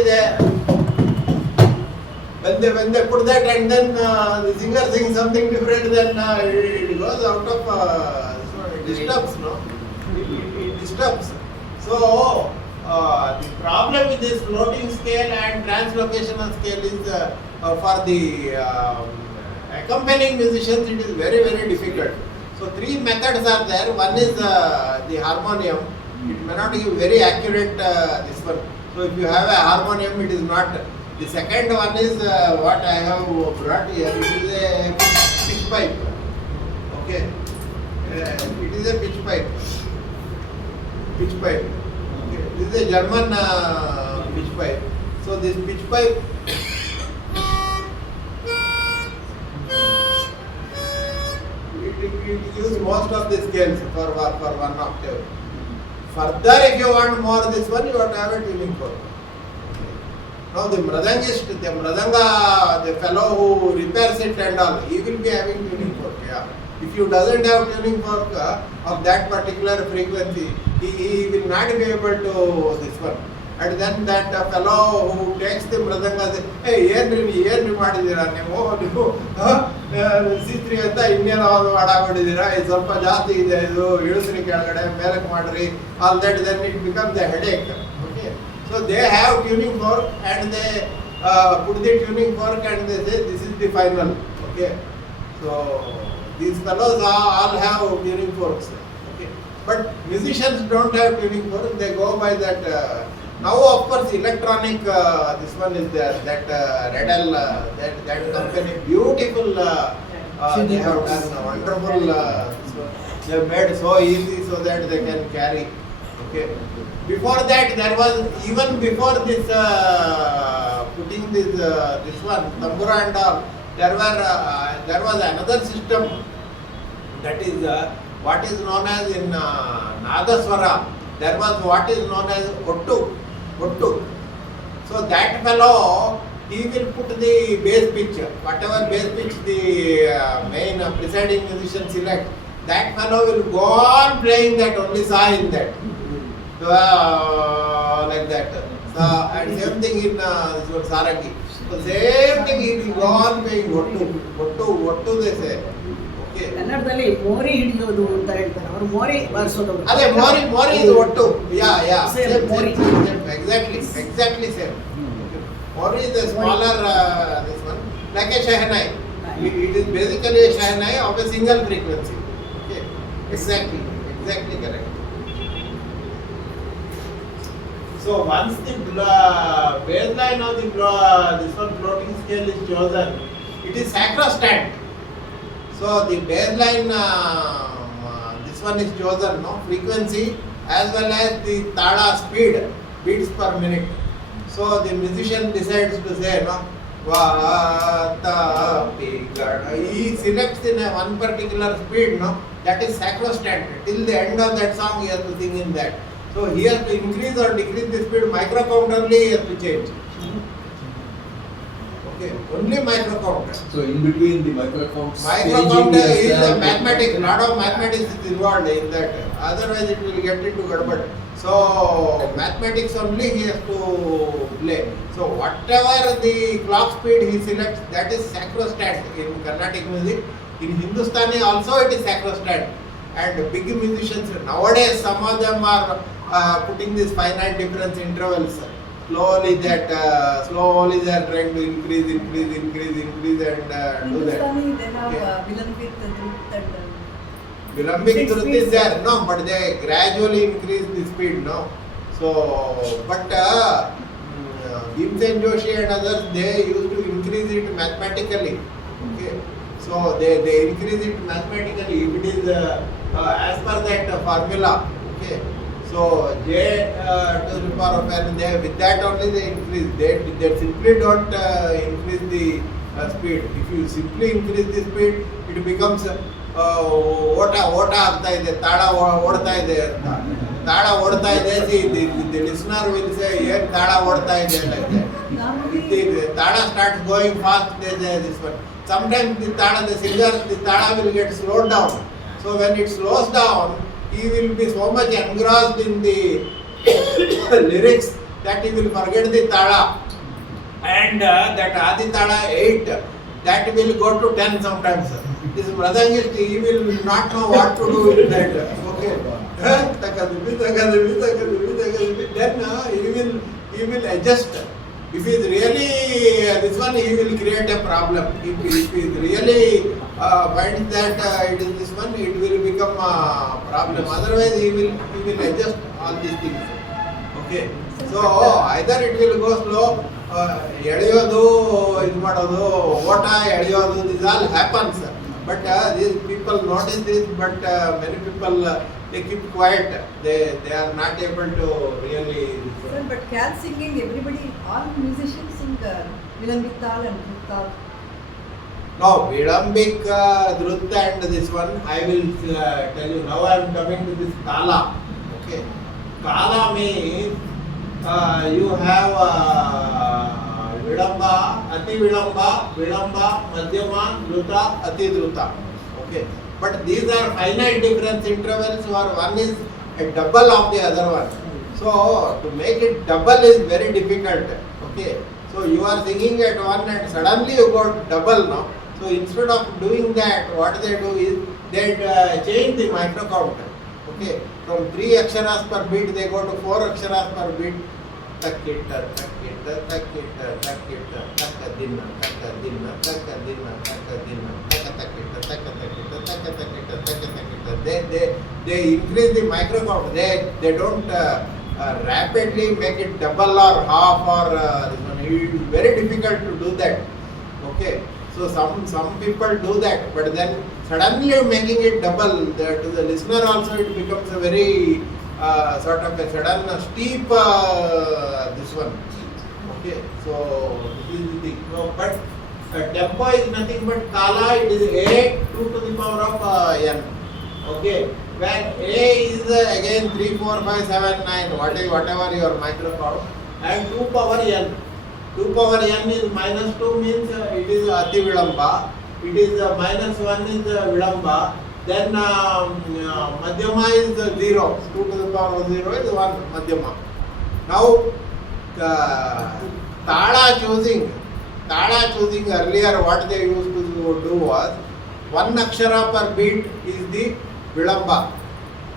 when they put that and then the singer sings something different, then it goes out of so it disturbs, no? It disturbs. So the problem with this floating scale and translocational scale is for the accompanying musicians it is very, very difficult. So three methods are there. One is the harmonium. It may not give very accurate this one. So if you have a harmonium, it is not. The second one is what I have brought here. It is a pitch pipe. Okay. It is a pitch pipe. Pitch pipe. Okay. This is a German pitch pipe. So this pitch pipe. It use most of the scales for one octave. Further, if you want more this one, you have to have a tuning fork. Now the mridangist, the fellow who repairs it and all, he will be having tuning fork. Yeah. If you doesn't have tuning fork of that particular frequency, he will not be able to this one. And then that fellow who takes the mridanga says, hey, ಏನು ಮಾಡಿದ್ದೀರಾ ನೀವು C3 ಅಂತ ಇನ್ನೇನೋ ಮಾಡಾಕ್ಬಿಟ್ಟಿದ್ದೀರಾ, ಇದು ಸ್ವಲ್ಪ ಜಾಸ್ತಿ ಇದೆ, ಇದು ಇಳಿಸ್ರಿ ಕೆಳಗಡೆ ಮೇಲಕ್ಕೆ ಮಾಡ್ರಿ, all that, then it becomes a headache. Okay. So they have tuning fork and put the tuning fork and they say this is the final. Okay, so these fellows all have tuning forks. Okay, but musicians don't have tuning forks. They go by that. Now of course electronic. This one is there. That Redel, that company, beautiful. They have done wonderful. They have made so easy so that they can carry. Okay. Before that, there was even before this putting this one tambura and all. There was another system, that is what is known as in Nadaswara. There was what is known as Ottu. So that fellow, he will put the bass pitch, whatever bass pitch the main presiding musician select. That fellow will go on playing that, only saw in that. Like that. So, and same thing in this one Saragi. So same thing he will go on playing Ottu they say. Okay. ಕನ್ನಡದಲ್ಲಿ ಮೋರಿ ಹಿಡಿಯೋದು ಅಂತ ಹೇಳ್ತಾರೆ. ಅವರು ಮೋರಿ ಬಾರಿಸೋದು. ಅದೇ ಮೋರಿ is Ottu. Yeah. Same, mori. Exactly same. Mori is a smaller this one, like a Shehnai. It is basically a Shehnai of a single frequency. Okay. Exactly correct. So once the baseline of this one floating scale is chosen, it is sacrosanct. So the baseline, this one is chosen, no, frequency as well as the tada speed, beats per minute. So the musician decides to say, no, he selects in a one particular speed, no, that is sacrosanct. Till the end of that song, he has to sing in that. So he has to increase or decrease the speed, micro count only he has to change. Okay, only micro count. So in between the micro counts, Micro count is a mathematics, lot of mathematics is involved in that. Otherwise it will get into gadbad. So mathematics only he has to play. So whatever the clock speed he selects, that is sacrosanct in Carnatic music. In Hindustani also it is sacrosanct. And big musicians nowadays, some of them are putting this finite difference intervals. Slowly they are trying to increase and do that. Hindustani, they have Vilambit Druth and Vilambik truth is there, no, but they gradually increase the speed, no. So, but Bhimsen Joshi and others, they used to increase it mathematically. Okay, so they increase it mathematically. If it is as per that formula, okay. So J to the power of n, with that only they increase. They simply don't increase the speed. If you simply increase the speed, it becomes ಓಟ ಆಗ್ತಾ ಇದೆ, ತಾಳ ಓಡ್ತಾ ಇದೆ ಅಂತ. ತಾಳ ಓಡ್ತಾ ಇದೆ, the listener will say, ಏನ್ ತಾಳ ಓಡ್ತಾ ಇದೆ ಅಂತ. If the ತಾಳ starts going fast, they say this one. Sometimes the tala will get slowed down. So when it slows down, he will be so much engrossed in the lyrics that he will forget the tala. And that Adi tala 8, that will go to 10 sometimes. This Mradangist, he will not know what to do with that. Okay. Then he will adjust. If he is really this one, he will create a problem. If he really finds that it is this one, it will become a problem. Otherwise, he will adjust all these things. Okay. So either it will go slow, ಎಳೆಯೋದು ಇದು ಮಾಡೋದು, ಓಟ ಎಳೆಯೋದು, this all happens. But these people notice this, but many people they keep quiet. They are not able to really. Sir, but cat singing, everybody, all musicians sing Vilambit Tal and Druth Tal. No, Vilambik, Druth and this one, I will tell you. Now I am coming to this Kala. Okay. Kala means you have Vilamba, Ati Vilamba, Madhyama, Druta, Ati Druta. Okay. But these are finite difference intervals where one is a double of the other one. So to make it double is very difficult. Okay. So you are singing at one and suddenly you got double now. So instead of doing that, what they do is they change the micro count. Okay. From 3 aksharas per beat they go to 4 aksharas per beat. takita takita takita takita takadina takadina takadina takadina takatakita takatakita takatakita takatakita. They increase the microphone. They don't rapidly make it double or half or this one. It is very difficult to do that. Okay. So some people do that, but then suddenly making it double, to the listener also it becomes a very sort of a sudden steep this one. Okay, so this is the thing. No, but tempo is nothing but kala. It is a 2 to the power of n. Okay, where a is again 3, 4, 5, 7, 9, whatever your microphone, and 2 power n. 2 power n is minus 2 means it is ati vilamba. It is minus 1 is vilamba. Then madhyama is 0. 2 to the power of 0 is 1 madhyama. Now tala choosing earlier what they used to do was 1 akshara per beat is the vilamba.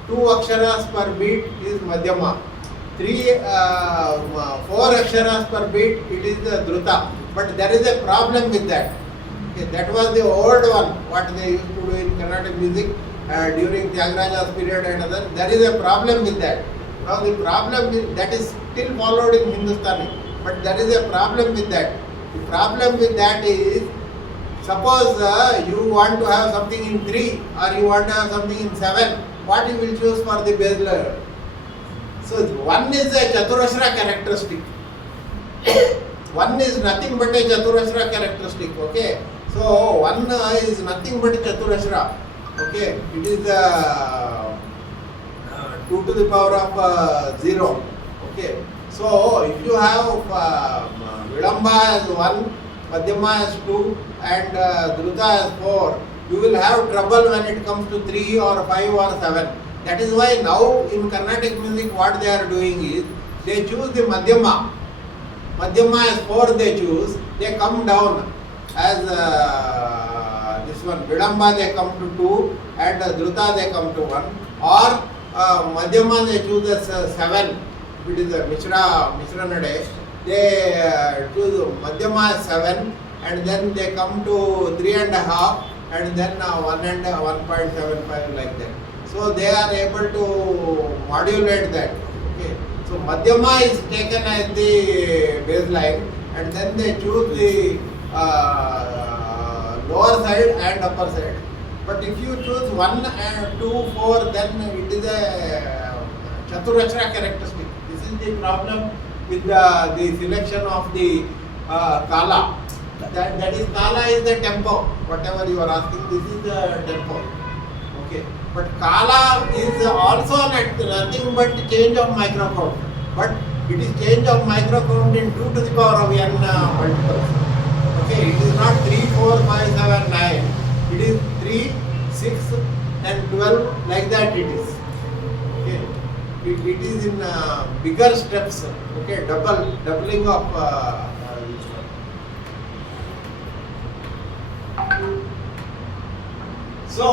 2 aksharas per beat is madhyama. 4 aksharas per beat, it is the dhruta. But there is a problem with that. Okay, that was the old one, what they used to do in Carnatic music during Tyagaraja's period and other. There is a problem with that. Now the problem is, that is still followed in Hindustani, but there is a problem with that. The problem with that is, suppose you want to have something in 3 or you want to have something in 7, what you will choose for the bass layer? So one is a Chaturashra characteristic. One is nothing but a Chaturashra characteristic. Okay. So one is nothing but Chaturashra. Okay. It is 2 to the power of 0. Okay. So if you have Vilamba as 1, Madhyama as 2 and Dhruta as 4, you will have trouble when it comes to 3 or 5 or 7. That is why now in Carnatic music what they are doing is, they choose the Madhyama. Madhyama as 4 they choose, they come down as this one, Vilamba they come to 2 and Dhruta they come to 1, or Madhyama they choose as 7, it is a Mishra Nade, they choose Madhyama as 7 and then they come to 3.5 and then 1 and 1.75 like that. So they are able to modulate that. Okay. So Madhyama is taken as the baseline and then they choose the lower side and upper side. But if you choose 1 and 2, 4, then it is a Chaturashra characteristic. This is the problem with the selection of the kala. That is kala is the tempo. Whatever you are asking, this is the tempo. Okay. But kala is also nothing but change of microphone. But it is change of microphone in 2 to the power of n multiples. Okay, it is not 3, 4, 5, 7, 9. It is 3, 6 and 12, like that it is. Okay, it is in bigger steps. Okay, doubling of this one. So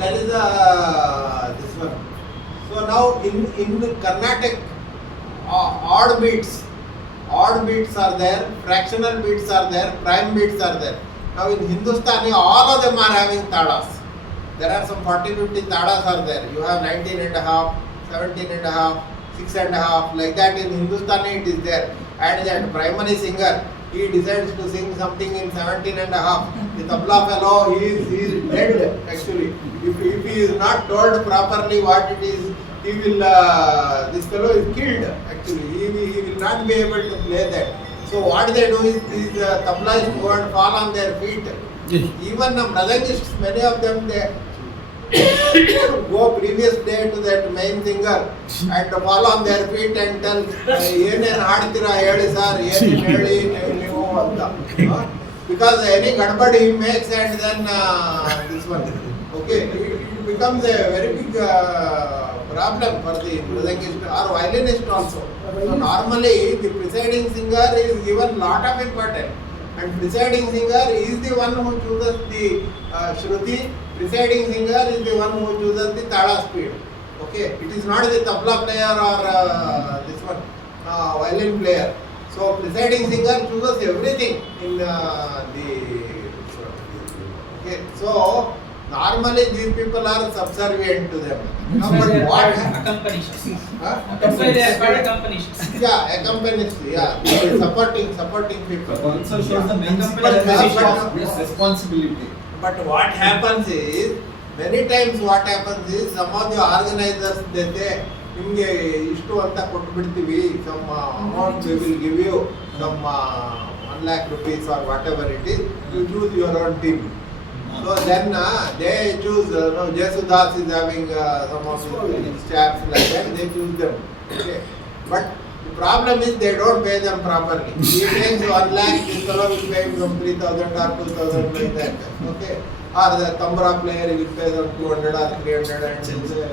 there is this one. So now in Carnatic, odd beats are there, fractional beats are there, prime beats are there. Now in Hindustani, all of them are having tadas. There are some 40-50 tadas are there. You have 19.5, 17.5, 6.5, like that. In Hindustani it is there. And that primary singer, he decides to sing something in 17.5. The tabla fellow, he is dead actually. If he is not told properly what it is, he will, this fellow is killed actually. He will not be able to play that. So what they do is these tablas go and fall on their feet. Even mradangists, many of them, they go previous day to that main singer and fall on their feet and tell, ಏನೇನು ಹಾಡ್ತೀರಾ ಹೇಳಿ sir, ಏನೇನು ಹೇಳಿ ನೀವು ಅಂತ. Because any gadbad he makes and then this one. Okay, it becomes a very big problem for the mradangist or violinist also. So normally the presiding singer is given lot of importance. And presiding singer is the one who chooses the shruti. Presiding singer is the one who chooses the tala speed. Okay, it is not the tabla player or this one. violin player. So presiding singer chooses everything in the. Okay, so normally these people are subservient to them. Now, but what? Accompanists. Huh? That's why they are called accompanists. Yeah, accompanists. Yeah, supporting people. Also shows the main responsibility. But what happens is, many times what happens is, some of the organizers they say, ನಿಮಗೆ ಇಷ್ಟು ಅಂತ ಕೊಟ್ಬಿಡ್ತೀವಿ, some amount we will give you, some 1 lakh rupees or whatever it is, you choose your own team. So then they choose, Jesudas is having some of his staffs like that, they choose them. Okay. But the problem is they don't pay them properly. He takes 1 lakh, this fellow will pay them 3,000 or 2,000 like that. Okay. Or the tambura player will pay them 200 or 300 and say,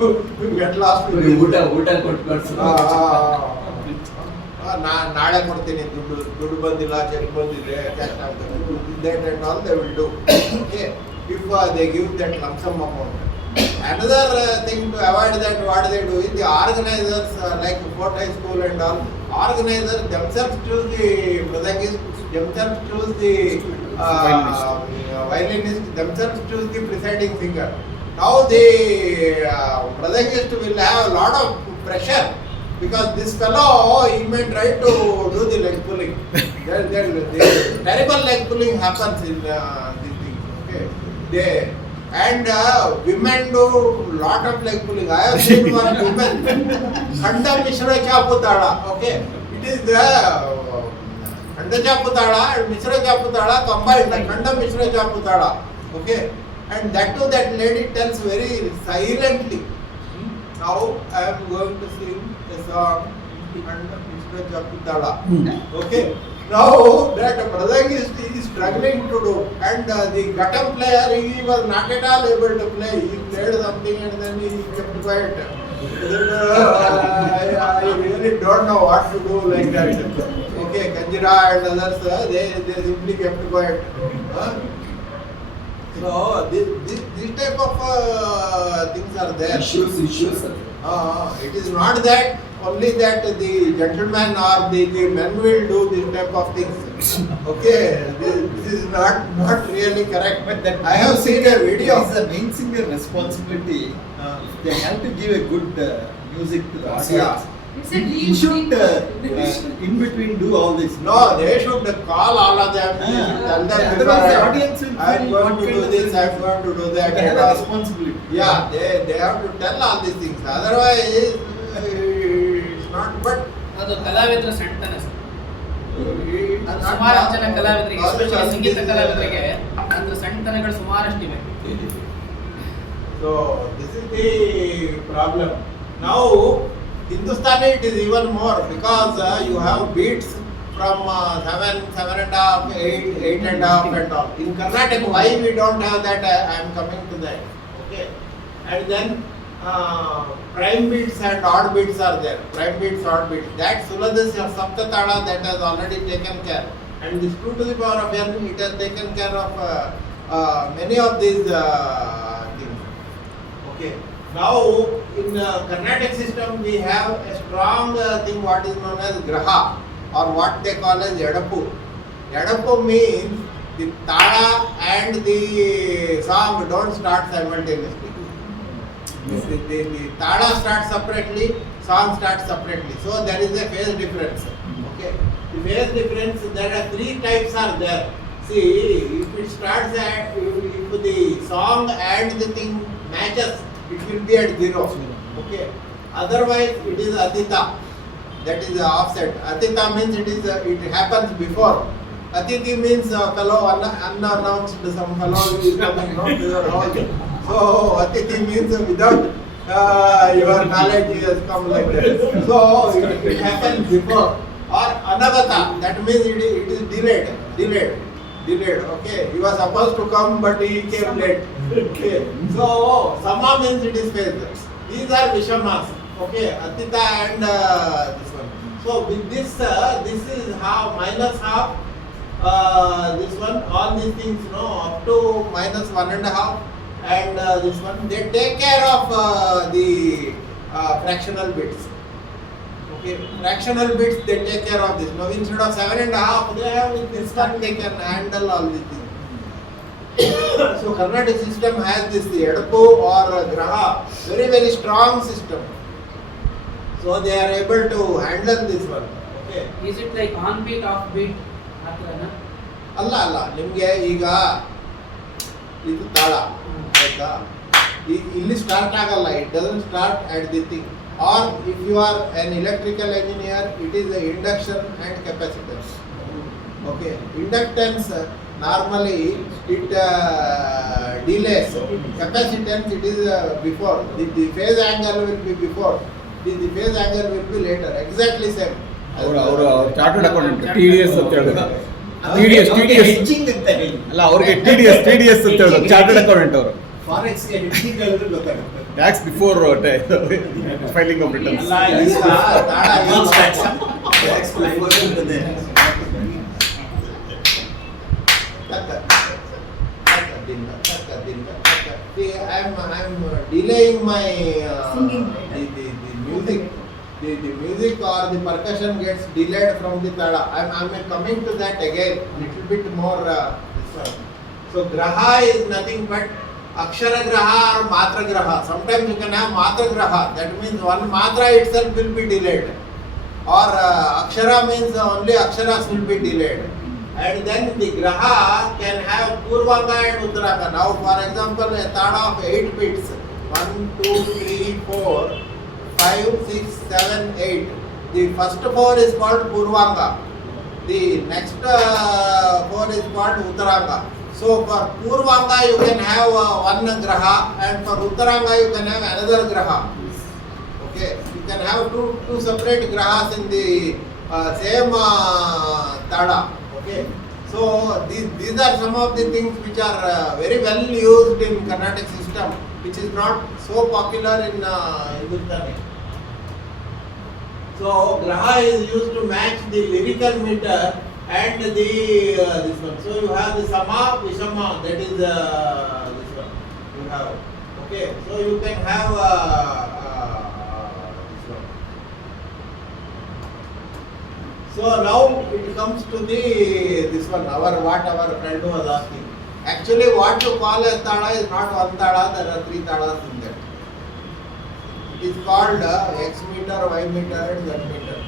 you get lost. ಊಟ ಕೊಟ್ಟು ಕಳ್ಸು. ನಾಳೆ ಕೊಡ್ತೀನಿ ದುಡ್ಡು ಬಂದಿಲ್ಲ, check ಬಂದಿದೆ, cash ಆಗ್ತದೆ, that and all they will do. Okay, if they give that lump sum amount. Another thing to avoid that, what they do is the organizers like Fort High School and all, organizers themselves choose the mridangist, themselves choose the violinist, themselves choose the presiding singer. Now the mridangist will have a lot of pressure. Because this fellow, he may try to do the leg pulling. The terrible leg pulling happens in these things. Okay, and women do lot of leg pulling. I have seen one woman, Khanda Mishra Chaputala. Okay, it is the Khanda Chaputala and Mishra Chaputala combined. Khanda Mishra Chaputala. Okay, and that too, that lady tells very silently. Now I am going to sing a song and Mr. Chaputala. Okay. Now that mridangist is struggling to do, and the ghatam player, he was not at all able to play. He played something and then he kept quiet. I really don't know what to do like that. Okay, Kanjira and others, they simply kept quiet. So this type of things are there. Issues. It is not that only that the gentleman or the men will do this type of things. Okay, this is not really correct. But that I have seen a video. It's the main singer responsibility. They have to give a good music to the audience. Yeah. It's a He should in between do all this. No, they should call all of them. Tell them Otherwise the audience will I am feel going to what do kind of this, I am going to do that. They have and a all. responsibility. Yeah, they have to tell all these things. Otherwise, it's not. But ಅದು ಕಲಾವಿದರ ಸೆಂಟನ sir. it's ಅದು not ಸುಮಾರು ಜನ ಕಲಾವಿದರಿಗೆ, possible. Especially ಸಂಗೀತ ಕಲಾವಿದರಿಗೆ ಅದ್ರ ಸೆಂಟನಗಳು ಸುಮಾರಷ್ಟಿವೆ. So this is the problem. Now Hindustani it is even more, because you have beats from 7, 7.5, 8, 8.5 and all. In Karnataka, why we don't have that? I am coming to that. Okay, and then prime beats and odd beats are there. Prime beats, odd beats. That Suladasya Saptatala, that has already taken care, and this 2 to the power of n, it has taken care of many of these things. Okay. Now in Carnatic system we have a strong thing what is known as graha, or what they call as yadapu. Yadapu means the tala and the song don't start simultaneously. The tala starts separately, song starts separately. So there is a phase difference. Okay. The phase difference, there are 3 types are there. See, if it starts at, if the song and the thing matches, it will be at 0. Okay. Otherwise, it is atita. That is the offset. Atita means it happens before. Atiti means fellow unannounced, some fellow is coming to your house. So atiti means without your knowledge he has come like that. So it happens before. Or anagata. That means it is delayed. Okay, he was supposed to come but he came late. Okay, so sama means it is phase. These are vishamas. Okay, atita and this one. So with this, this is half, minus half. This one, all these things, up to minus 1.5, and this one, they take care of the fractional bits. Okay, fractional bits they take care of this. Now instead of 7.5, they have with this one they can handle all these things. So Carnatic system has this Edpo or Graha, very strong system. So they are able to handle this one. Okay. Is it like on beat, off beat? ಅಲ್ಲ ನಿಮಗೆ ಈಗ ಇದು ತಾಳ ಆಯ್ತಾ ಇಲ್ಲಿ start ಆಗಲ್ಲ, it doesn't start at the thing. Or if you are an electrical engineer, it is the induction and capacitance. Okay, inductance normally it delays, capacitance it is before, the phase angle will be before, the phase angle will be later, exactly same. ಅವರು chartered accountant TDS ಅಂತ ಹೇಳಿದ್ರು. TDS hedging ಅಂತ ಹೇಳಿ ಅಲ್ಲ, ಅವ್ರಿಗೆ TDS ಅಂತ ಹೇಳಿದ್ರು, chartered accountant ಅವರು. ಫಾರೆಕ್ಸ್ ಗೆ ಹೆಡ್ಜಿಂಗ್ ಹೇಳಿದ್ರೆ ಗೊತ್ತಾಗುತ್ತೆ. Tax before filing of returns. ಅಲ್ಲ, ಈಗ ತಾಳ See, I'm delaying my Singing. the music. The music or the percussion gets delayed from the tada. I'm coming to that again, little bit more this one. So graha is nothing but akshara graha or matra graha. Sometimes you can have matra graha. That means one matra itself will be delayed. Or akshara means only aksharas will be delayed. And then the graha can have purvanga and uttaranga. Now for example a tada of 8 beats, 1, 2, 3, 4, 5, 6, 7, 8. The first 4 is called purvanga. The next 4 is called uttaranga. So for purvanga you can have one graha, and for uttaranga you can have another graha. Okay, you can have two separate grahas in the same tada. Okay, so these are some of the things which are very well used in Carnatic system, which is not so popular in Hindustani. So graha is used to match the lyrical meter and the this one. So you have the sama, vishama, that is this one. You have, okay. So you can have this one. So now it comes to the this one. What our friend was asking. Actually, what you call as tada is not one tada. There are 3 tadas in that. It is called X meter, Y meter and Z meter.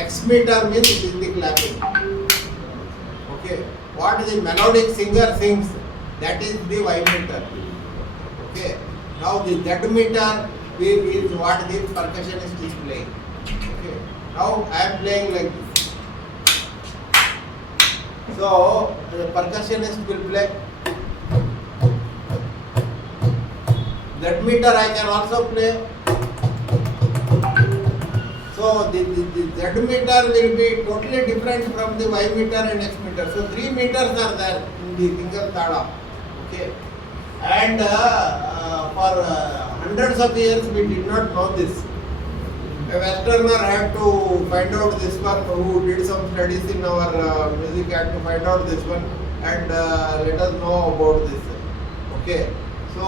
X meter means it is the clapping. Okay. What the melodic singer sings, that is the Y meter. Okay. Now the Z meter is what the percussionist is playing. Okay. Now I am playing like this. So the percussionist will play. That meter I can also play. So the Z meter will be totally different from the Y meter and X meter. So 3 meters are there in the single tada. Okay. And for hundreds of years we did not know this. A Westerner had to find out this one, who did some studies in our music, had to find out this one and let us know about this. Okay. So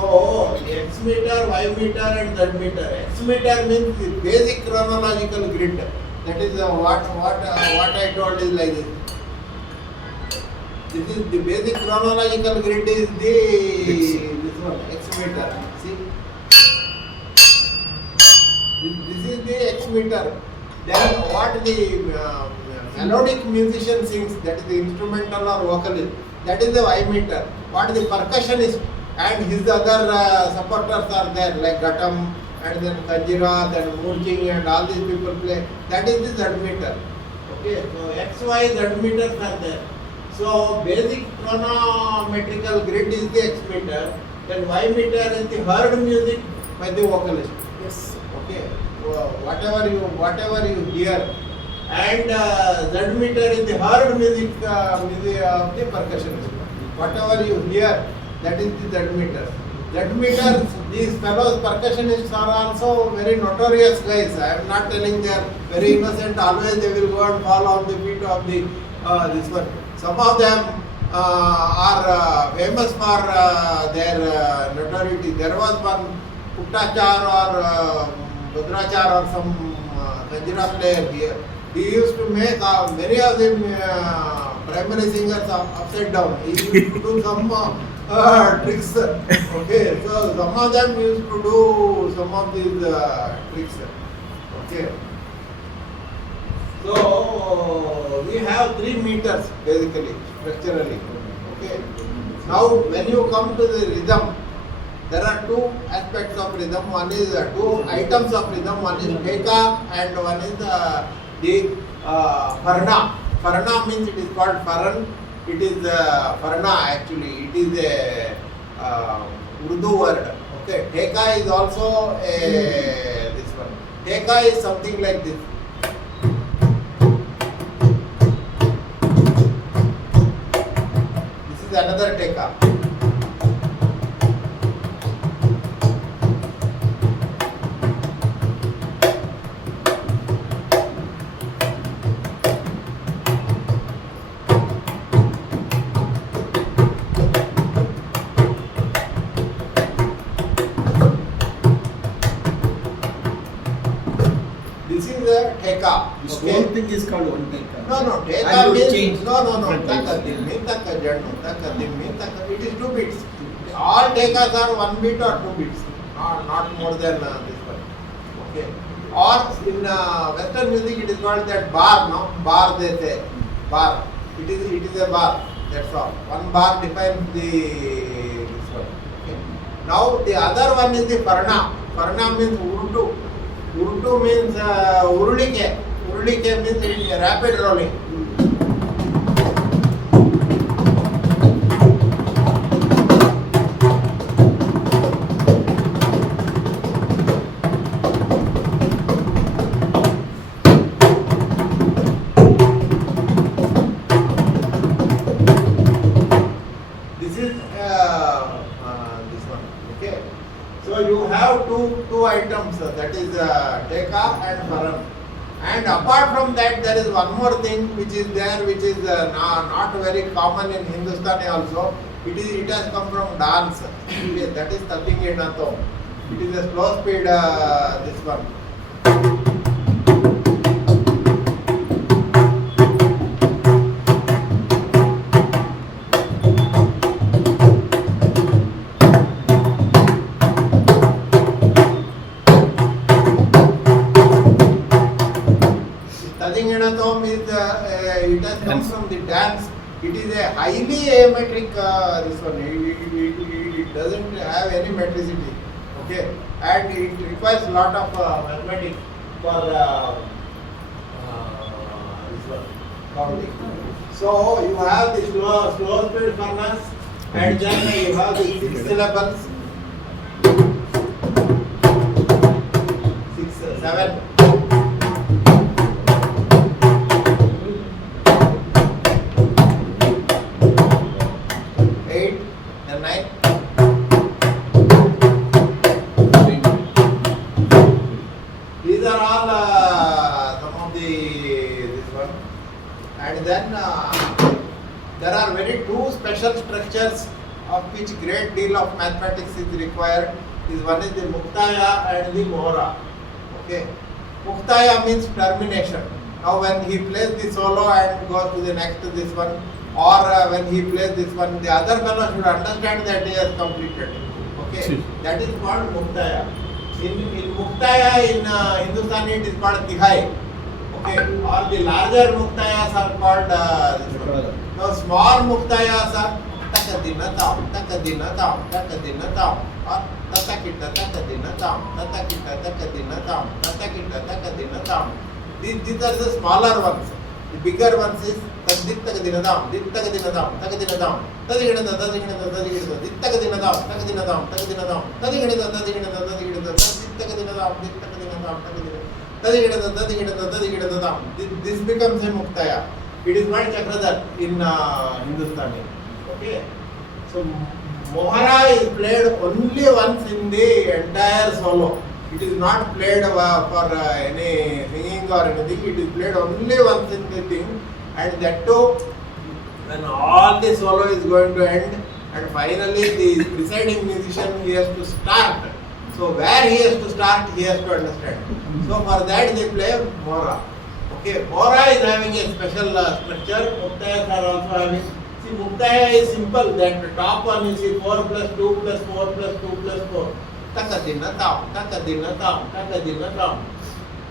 X meter, Y meter and Z meter. X meter means the basic chronological grid. That is what I told is like this. This is the basic chronological grid is the this one, X meter. See. This is the X meter. Then what the melodic musician sings, that is the instrumental or vocalist, that is the Y meter. What the percussionist and his other supporters are there, like Ghatam and then Kanjira, then Murching and all these people play, that is the Z meter. Okay, so X, Y, Z meters are there. So basic chronometrical grid is the X meter, then Y meter is the heard music by the vocalist. Yes. Okay, whatever you hear, and Z meter is the heard music of the percussionist. Whatever you hear, that is the Z meter. Z meter, these fellows percussionists are also very notorious guys. I am not telling they are very innocent. Always they will go and fall on the feet of the this one. Some of them are famous for their notoriety. There was one Puttachar or Bhadrachar or some Kanjira player here. He used to make many of the primary singers upside down. He used to do some tricks. Okay, so some of them used to do some of these tricks. Okay. So we have 3 meters basically, structurally. Okay. Now when you come to the rhythm, there are 2 aspects of rhythm. One is 2 items of rhythm. One is Teka and one is the Farna. Farna means it is called Faran. It is Farna actually. It is a Urdu word. Okay. Teka is also this one. Teka is something like this. This is another Teka. This is a Teka. This Okay. whole thing is called one teka. No, And Teka you means change no. different Taka types. dimmi, taka jannu, taka dimmi, taka. It is 2 beats. All Tekas are 1 beat or 2 beats, not more than this one. Okay. Or in Western music, it is called that bar. No, bar they say, bar. It is a bar. That's all. 1 bar defines this one. Okay. Now the other one is the Farna. Farna means Urdu. Urdu means Urulike. Urulike means rapid rolling. This is this one. Okay. So you have two items. That is Teka and Faran. And apart from that, there is one more thing which is there, which is not very common in Hindustani also. It has come from dance. Okay, that is Tatingi Nato. It is a slow speed. This one. Tatingi is it has come from the dance. It is a highly ametric this one. It doesn't have any metricity. Okay, and it requires a lot of mathematics for this one counting. So you have the slow speed furnace, and then you have the 6 syllables, 6, 7. 8 and 9. These are all some of the this one, and then there are very 2 special structures of which great deal of mathematics is required. One is the Muktaya and the Mohra. Okay, Muktaya means termination. Now when he plays the solo and goes to the next this one, or when he plays this one, the other fellow should understand that he has completed. Okay, that is called Muktaya. In Muktaya in Hindustani it is called Tihai. Okay, or the larger Muktayas are called this one. Now small Muktayas are Takadinatam, Takadinatam, Takadinatam, or Tatakita, Takadinatam, Tatakita, Takadinatam, Tatakita, Takadinatam. These are the smaller ones. The bigger ones is Takadinadam, Takadinadam, Takadinadam, Tadiginada, Tadiginada, Tadiginada, Takadinadam, Takadinadam, Takadinadam, Tadiginada, Tadiginada, Tadiginada, Takadinadam, Takadinadam, Tadiginada, Tadiginada. This becomes a Muktaya. It is not Chakradhar in Hindustani. Okay. So Mohara is played only once in the entire solo. It is not played for any singing or anything. It is played only once in the thing, and that too when all the solo is going to end, and finally the presiding musician he has to start. So where he has to start, he has to understand. So for that they play Mora. Okay, Mora is having a special structure. Muktayas are also having. See, Muktaya is simple. That top one is 4 plus 2 plus 4 plus 2 plus 4. Takadina tam, takadina tam, takadina tam.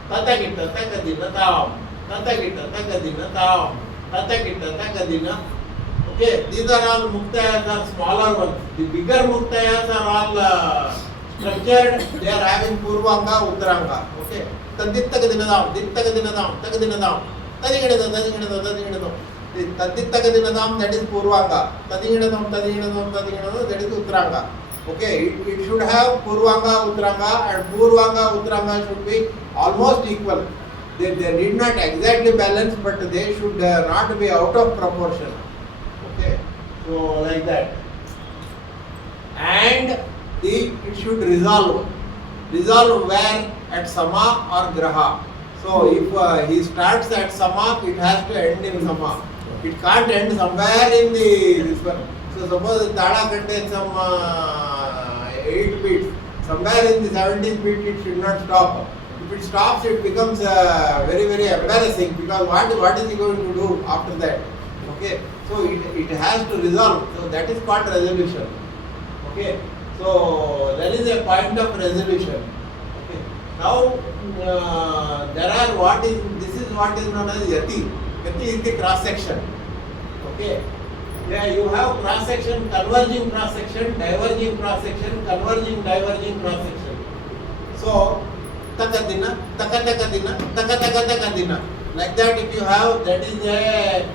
Tatakita, takadina tam. Tatakita, takadina tam. Tatakita, takadina. Okay, these are all Muktayas are smaller ones. The bigger Muktayas are all structured. They are having Purvanga, Uttaranga. Okay. Tadittagadinadam, dittagadinadam, tagadinadam, tadigadadam, tadigadadam, tadigadadam. The tadittagadinadam, that is Purvanga. Tadigadadam, tadigadadam, tadigadadam, that is Uttaranga. Okay, it should have Purvanga, Uttaranga, and Purvanga, Uttaranga should be almost equal. They need not exactly balance, but they should not be out of proportion. Okay, so like that. And it should resolve. Resolve where? At Sama or Graha. So if he starts at Sama, it has to end in Sama. It can't end somewhere in this one. So suppose the Tala contains some 8 beats. Somewhere in the 17th beat it should not stop. If it stops, it becomes very, very embarrassing, because what is he going to do after that? Okay, so it has to resolve. So that is called resolution. Okay, so there is a point of resolution. Okay, now there are this is what is known as yati. Yati is the cross section. Okay, yeah, you have cross section, converging cross section, diverging cross section, converging, diverging cross section. So takadina, takatakadina, takatakatakadina. Like that, if you have, that is a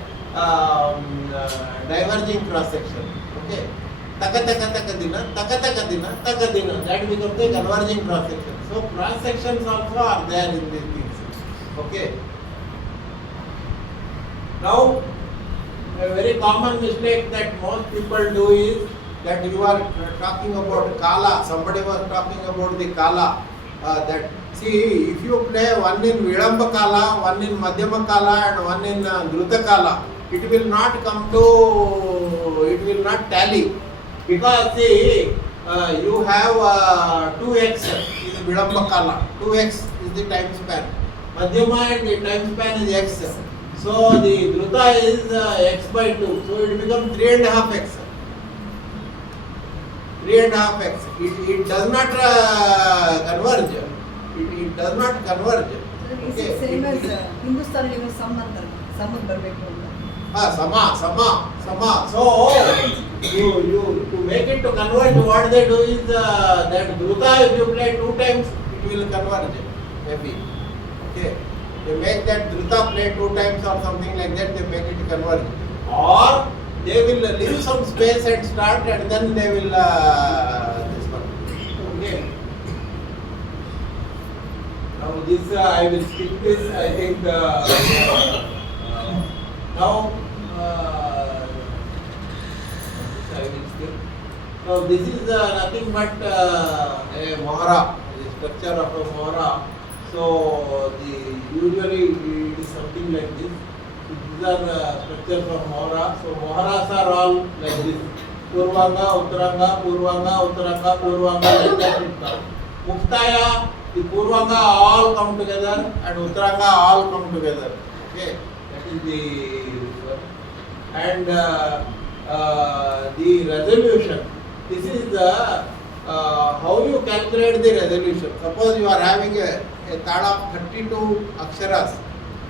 diverging cross section. Okay, takatakadina, takatakadina, takadina. That becomes a converging cross section. So cross sections also are there in these things. Okay. Now, a very common mistake that most people do is that you are talking about Kala. Somebody was talking about the Kala. That see, if you play one in Vilamba Kala, one in Madhyama Kala, and one in Druta Kala, it will not come to, it will not tally. Because see, you have 2x is Vilamba Kala, 2x is the time span. Madhyama and the time span is x. So the Druta is x by 2, so it becomes 3.5x. 3.5x. It does not converge. It does not converge. Is it same as Hindustan even some barbecue? Sama. So you to make it to converge, what they do is that Druta, if you play 2 times, it will converge. Maybe. Okay. They make that Druta play 2 times or something like that, they make it converge. Or they will leave some space and start, and then they will this one. Okay. Now this I will skip this. I think now I will skip. Now this is nothing but a mohra, the structure of a mohra. So usually it is something like this. These are structures of mohra. So mohras are all like this. Purvanga, Uttaranga, Purvanga, Uttaranga, Purvanga, like that it comes. Muktaya, the Purvanga all come together and Uttaranga all come together. Okay, that is the one. And the resolution. This is the how you calculate the resolution. Suppose you are having a tala of 32 aksharas,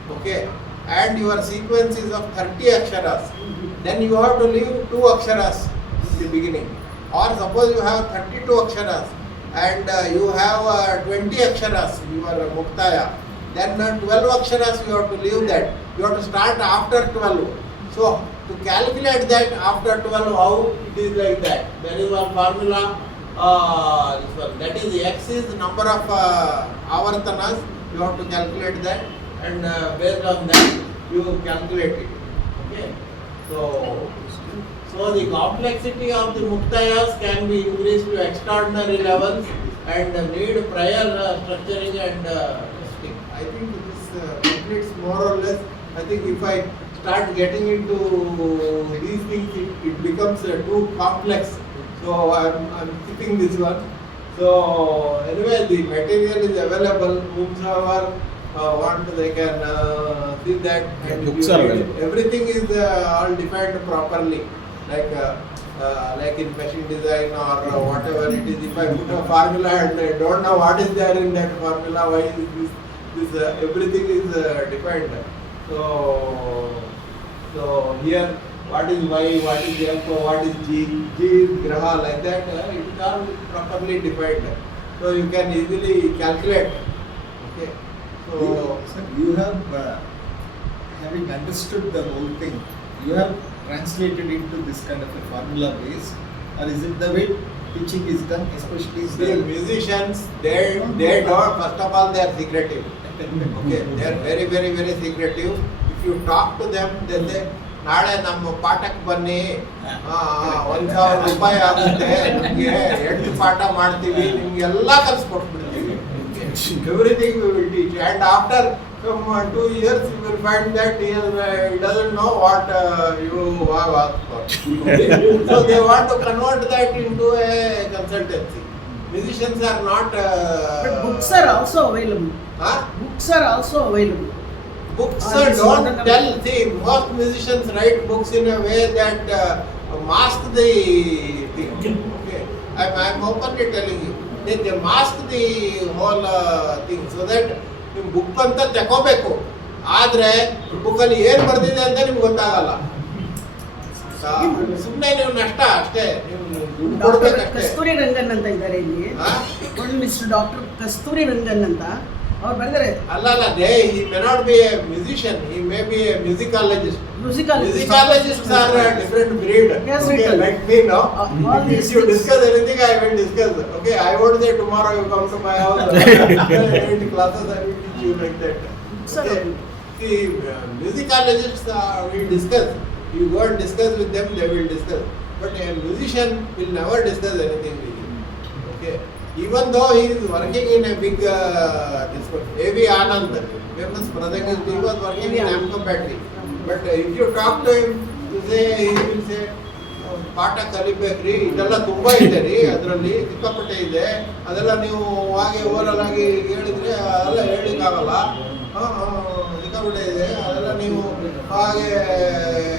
okay, and your sequence is of 30 aksharas, then you have to leave 2 aksharas in the beginning. Or suppose you have 32 aksharas and you have 20 aksharas, your muktaya, then 12 aksharas you have to leave that. You have to start after 12. So to calculate that after 12, how it is like that? There is one formula. This one, that is x is the number of avartanas. You have to calculate that, and based on that you calculate it. Okay. So the complexity of the muktayas can be increased to extraordinary levels and need prior structuring and testing. I think this completes more or less. I think if I start getting into these things, it becomes too complex. So I'm skipping this one. So anyway, the material is available. Whomsoever want, they can see that. And Books you are read available. everything is all defined properly, like in machine design or whatever it is. If I put a formula and I don't know what is there in that formula, why is this everything is defined. So here, what is Y, what is F, what is G is graha, like that. It is all properly defined. So you can easily calculate. Okay. So Sir, you have, having understood the whole thing, you have translated into this kind of a formula base, or is it the way teaching is done, especially the musicians, they don't, first of all, they are secretive. Okay, they are very, very, very secretive. If you talk to them, they say, ನಾಳೆ ನಮ್ಮ ಪಾಠಕ್ಕೆ ಬನ್ನಿ, 1,000 ರೂಪಾಯಿ ಆಗುತ್ತೆ, ನಿಮಗೆ 8 ಪಾಠ ಮಾಡ್ತೀವಿ, ನಿಮ್ಗೆಲ್ಲ ಕಲಿಸ್ಕೊಟ್ಬಿಡ್ತೀವಿ. Everything we will teach, and after some 2 years you will find that he doesn't know what you have asked for. Okay? So they want to convert that into a consultancy. Musicians are not. But books are also available. Huh? Books are also available. Books It's don't not tell. See, most musicians write books in a way that mask the thing. Okay, I'm openly telling you. They mask the whole thing so that ನೀವು book ಅಂತ ತಗೋಬೇಕು, ಆದ್ರೆ ಬುಕ್ಕಲ್ಲಿ ಏನು ಬರ್ದಿದೆ ಅಂತ ನಿಮ್ಗೆ ಗೊತ್ತಾಗಲ್ಲ. ಸುಮ್ಮನೆ ನೀವು ನಷ್ಟ ಅಷ್ಟೇ, ನೀವು ದುಡ್ಡು ಡಾಕ್ಟರ್ ಕೊಡ್ಬೇಕಷ್ಟೇ. ಕಸ್ತೂರಿ ರಂಗನ್ ಅಂತ ಇದ್ದಾರೆ ಇಲ್ಲಿ, ಒಂದು ಮಿಸ್ಟರ್ ಡಾಕ್ಟರ್ ಕಸ್ತೂರಿ ರಂಗನ್ ಅಂತ ಅವ್ರು ಬರೆದರೆ. ಅಲ್ಲ, he may not be a musician, he may be a musicologist. Musicologists are a different breed. Yes, Okay, written. like me, no? All these If you things. discuss anything, I will discuss. Okay, I won't say tomorrow you come to my house. 8 classes I will teach you like that. Sir. Okay. See, musicologists will discuss. You go and discuss with them, they will discuss. But a musician will never discuss anything with you. Okay. Even though he is working in a big A.V. Anand, famous Pradhangas, he was working in Amcom battery. But if you talk to him, you say, he will say, ಪಾಠ ಕಲಿಬೇಕ್ರಿ, ಇದೆಲ್ಲ ತುಂಬ ಇದೆ ರೀ, ಅದರಲ್ಲಿ ಸಿಕ್ಕಾಪಟ್ಟೆ ಇದೆ, ಅದೆಲ್ಲ ನೀವು ಹಾಗೆ ಓವರಲ್ ಆಗಿ ಹೇಳಿದ್ರೆ ಅದೆಲ್ಲ ಹೇಳಿಕ್ಕಾಗಲ್ಲ, ಸಿಕ್ಕಾಪಟ್ಟೆ ಇದೆ, ಅದೆಲ್ಲ ನೀವು ಹಾಗೆ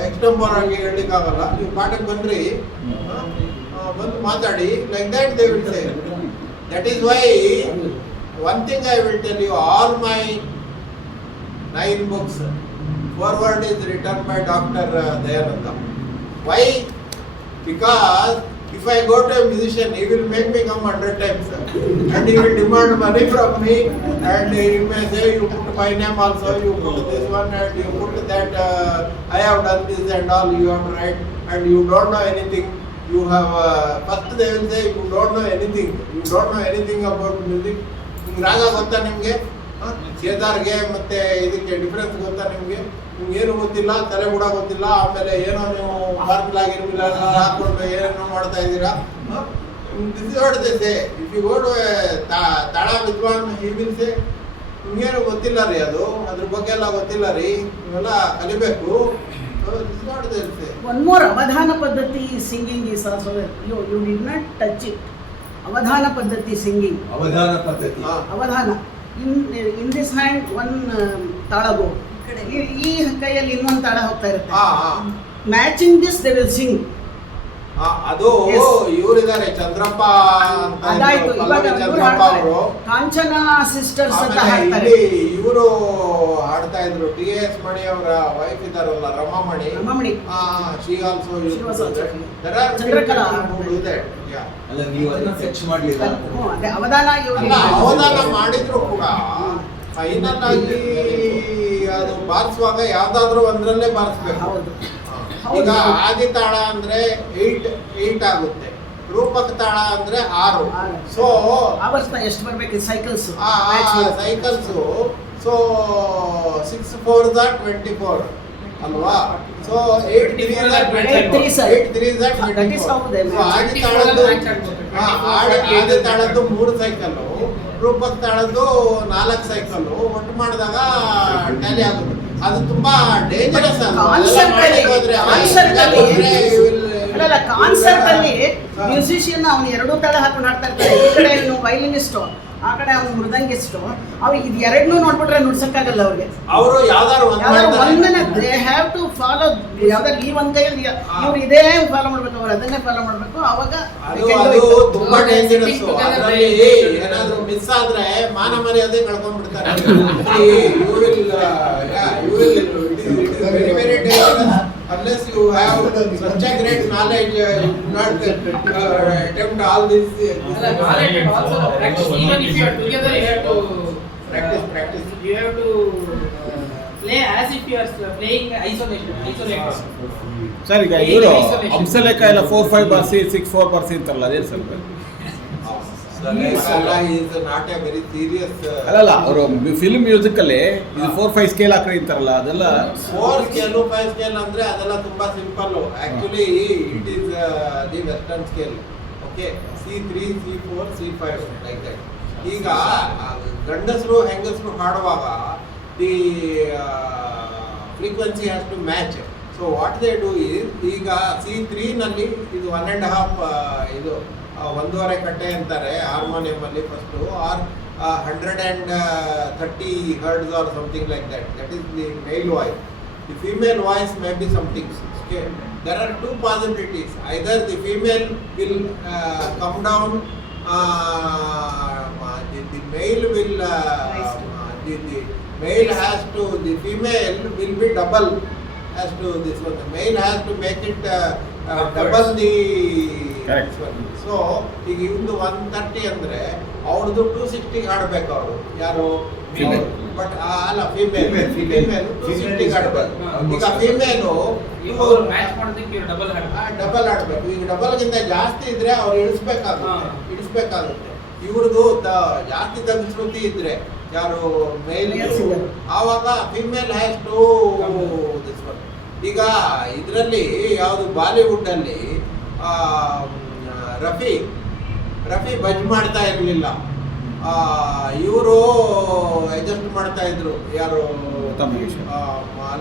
ಎಕ್ಸ್ಟಂಪರ್ ಆಗಿ ಹೇಳಿಕ್ಕಾಗಲ್ಲ, ನೀವು ಪಾಠಕ್ಕೆ ಬನ್ನಿರಿ, ಬಂದು ಮಾತಾಡಿ, like that they will say. That is why one thing I will tell you, all my 9 books, forward is written by Dr. Dayananda. Why? Because if I go to a musician, he will make me come 100 times, and he will demand money from me, and he may say, you put my name also, you put this one, and you put that, I have done this and all, you have to write, and you don't know anything. You have, first they will say, you don't know anything about music. ರಾಗ ಗೊತ್ತಾ ನಿಮಗೆ? ಕೇದಾರ್ಗೆ ಮತ್ತೆ ಇದಕ್ಕೆ difference ಗೊತ್ತಾ ನಿಮಗೆ? ನಿಮ್ಗೆ ಏನು ಗೊತ್ತಿಲ್ಲ, ತಲೆ ಕೂಡ ಗೊತ್ತಿಲ್ಲ, ಆಮೇಲೆ ಏನೋ ನೀವು ಫಾರ್ಮುಲಾ ಗಿರ್ಮಿಲ್ಲ ಹಾಕೊಂಡು ಏನೋ ಮಾಡ್ತಾ ಇದ್ದೀರಾ. This is what they say. If you go to a ತಾಳ ವಿದ್ವಾನ್, he will say, ನಿಮ್ಗೇನು ಗೊತ್ತಿಲ್ಲ ರೀ, ಅದ್ರ ಬಗ್ಗೆ ಎಲ್ಲ ಗೊತ್ತಿಲ್ಲ ರೀ, ನೀವೆಲ್ಲ ಕಲಿಬೇಕು. This is what they say. One more avadhana paddhati singing is also there. You did not touch it. Avadhana paddhati singing. ಅವಧಾನ ಪದ್ಧತಿ. Avadhana. In this hand one tala go. ಈ ಕೈಯಲ್ಲಿ ಇನ್ನೊಂದು ತಾಳ ಹೋಗ್ತಾ ಇರುತ್ತೆ. Matching this they will sing. ಅದು ಇವರಿದ್ದಾರೆ ಚಂದ್ರಪ್ಪ ಅಂತ, ಅದಾಯ್ತು. ಇವಾಗ ಚಂದ್ರಪ್ಪ ಅವರು ಕಾಂಚನ ಸಿಸ್ಟರ್ಸ್ ಅಂತ ಹಾಡ್ತಾರೆ. ಇವರು ಹಾಡ್ತಾ ಇದ್ರು. T.S. ಮಣಿ ಅವರ ವೈಫ್ ಇದಾರಲ್ಲ, Ramamani. She also used to do that. There are Chandrakala people who do that. Yeah. ಅಲ್ಲ, ನೀವು ಅದನ್ನ ಟಚ್ ಮಾಡಲಿಲ್ಲ. ಅದೇ ಅವಧಾನ ಅವಧಾನ ಮಾಡಿದ್ರು ಕೂಡ ಫೈನಲ್ ಆಗಿ ಅದು ಬಾರಿಸುವಾಗ ಯಾವ್ದಾದ್ರು ಒಂದ್ರಲ್ಲೇ ಬಾರಿಸ್ಬೇಕು. ಹೌದು. ಈಗ ಆದಿ ತಾಳ ಅಂದ್ರೆ 8 ಆಗುತ್ತೆ, ರೂಪಕ ತಾಳ ಅಂದ್ರೆ 6. ಸೊ ಅವರ್ಸ್ ಎಷ್ಟು ಬರ್ಬೇಕು ಸೈಕಲ್ಸ್ ಸೈಕಲ್ಸ್. ಸೊ 6 4 24 ಅಲ್ವಾ? ಸೊ 8 3 24. ಸೊ ಆದಿ ತಾಳದ್ದು 3 ಸೈಕಲ್, ರೂಪಕ ತಾಳದ್ದು 4 ಸೈಕಲ್, ಒಟ್ಟು ಮಾಡಿದಾಗ ಟ್ಯಾಲಿ ಆಗುತ್ತೆ. ಅದು ತುಂಬಾ ಡೇಂಜರಸ್. ಅಲ್ಲ ಕಾನ್ಸರ್ಟ್ ಅಲ್ಲಿ ಮ್ಯೂಸಿಷಿಯನ್ ಅವನು ಎರಡೂ ತಳ ಹಾಕೊಂಡು ಹಾಡ್ತಾ ಇರ್ತಾರೆ. ಈ ಕಡೆ ಅವನು ವೈಲಿನಿಸ್ಟು, ಆ ಕಡೆ ಅವನು ಮೃದಂಗಿಸ್ಟು. ಅವ್ರಿಗೆ ಇದು ಎರಡನ್ನೂ ನೋಡ್ಬಿಟ್ರೆ ನುಡ್ಸಕ್ಕಾಗಲ್ಲ ಅವ್ರಿಗೆ. ಅವರು ಯಾವ್ದಾದ್ರು ಒಂದನ್ನ ದೇ ಹ್ಯಾವ್ ಟು ಫಾಲೋ. ಯಾವ್ದಾದ್ರು ಈ ಒಂದ್ ಕೈಯಲ್ಲಿ ಇವ್ರು ಇದೇ ಫಾಲೋ ಮಾಡ್ಬೇಕು, ಅವ್ರು ಅದನ್ನೇ ಫಾಲೋ ಮಾಡ್ಬೇಕು. ಅವಾಗ ಅದು ತುಂಬಾ ಡೇಂಜರಸ್. ಅದರಲ್ಲಿ ಏನಾದ್ರು ಮಿಸ್ ಆದ್ರೆ ಮಾನ ಮರ್ಯಾದೆ ಕಳ್ಕೊಂಡ್ಬಿಡ್ತಾರೆ. Very very dangerous. Unless you have such a great knowledge, you do not attempt all this. Knowledge and also practice. Even if you are together, you have to practice. You have to play as if you are playing isolated. Sir ಈಗ ಇವರು ಹಂಸಲೇಖ ಎಲ್ಲ 4-5 ಬಾರ್ಸಿ 6-4 ಬಾರ್ಸಿ ಅಂತಾರಲ್ಲ ಅದೇನು sir? is not a very serious. ಅಲ್ಲಲ್ಲ ಅವರು film music ಅಲ್ಲಿ ಇದು 4-5 scale ಹಾಕಿ ಅಂತಾರಲ್ಲ ಅದೆಲ್ಲ 4 ಸ್ಕೇಲ್ 5 ಸ್ಕೇಲ್ ಅಂದ್ರೆ ಅದೆಲ್ಲ ತುಂಬಾ simple. Actually it is the western scale. Okay, C3 C4 C5 like that. ಈಗ ಗಂಡಸರು ಹೆಂಗಸರು ಹಾಡುವಾಗ the frequency has to match. So what they do is, ಈಗ C3 ನಲ್ಲಿ ಇದು 1.5 ಇದು 1.5 ಕಟ್ಟೆ ಅಂತಾರೆ ಹಾರ್ಮೋನಿಯಂ ಅಲ್ಲಿ first, R 130 hertz or something like that. That is the male voice. The female voice may be something. Okay, there are two possibilities. Either the female will come down, the male will the male has to, the female will be double as to this one. The male has to make it double the Correct. So ಈಗ ಇವ್ದು 130 ಅಂದ್ರೆ ಅವ್ರದ್ದು 260 ಹಾಡ್ಬೇಕು. ಅವರು ಯಾರು but ಅಲ್ಲ female 260 ಹಾಡ್ಬೇಕು. ಈಗ female match ಮಾಡೋದಕ್ಕೆ double ಆಡ್ಬೇಕು. ಈಗ ಡಬಲ್ ಗಿಂತ ಜಾಸ್ತಿ ಇದ್ರೆ ಅವ್ರು ಇಳಿಸ್ಬೇಕಾಗುತ್ತೆ. ಇವ್ರದ್ದು ಜಾಸ್ತಿ ಶ್ರುತಿ ಇದ್ರೆ ಯಾರು ಮೇಲ್, ಆವಾಗ female has to this one. ಈಗ ಇದರಲ್ಲಿ ಯಾವುದು ಬಾಲಿವುಡ್ ಅಲ್ಲಿ ರಫಿ ಬಜ್ ಮಾಡ್ತಾ ಇರಲಿಲ್ಲ, ಇವರು ಅಡ್ಜಸ್ಟ್ ಮಾಡ್ತಾ ಇದ್ರು. ಯಾರು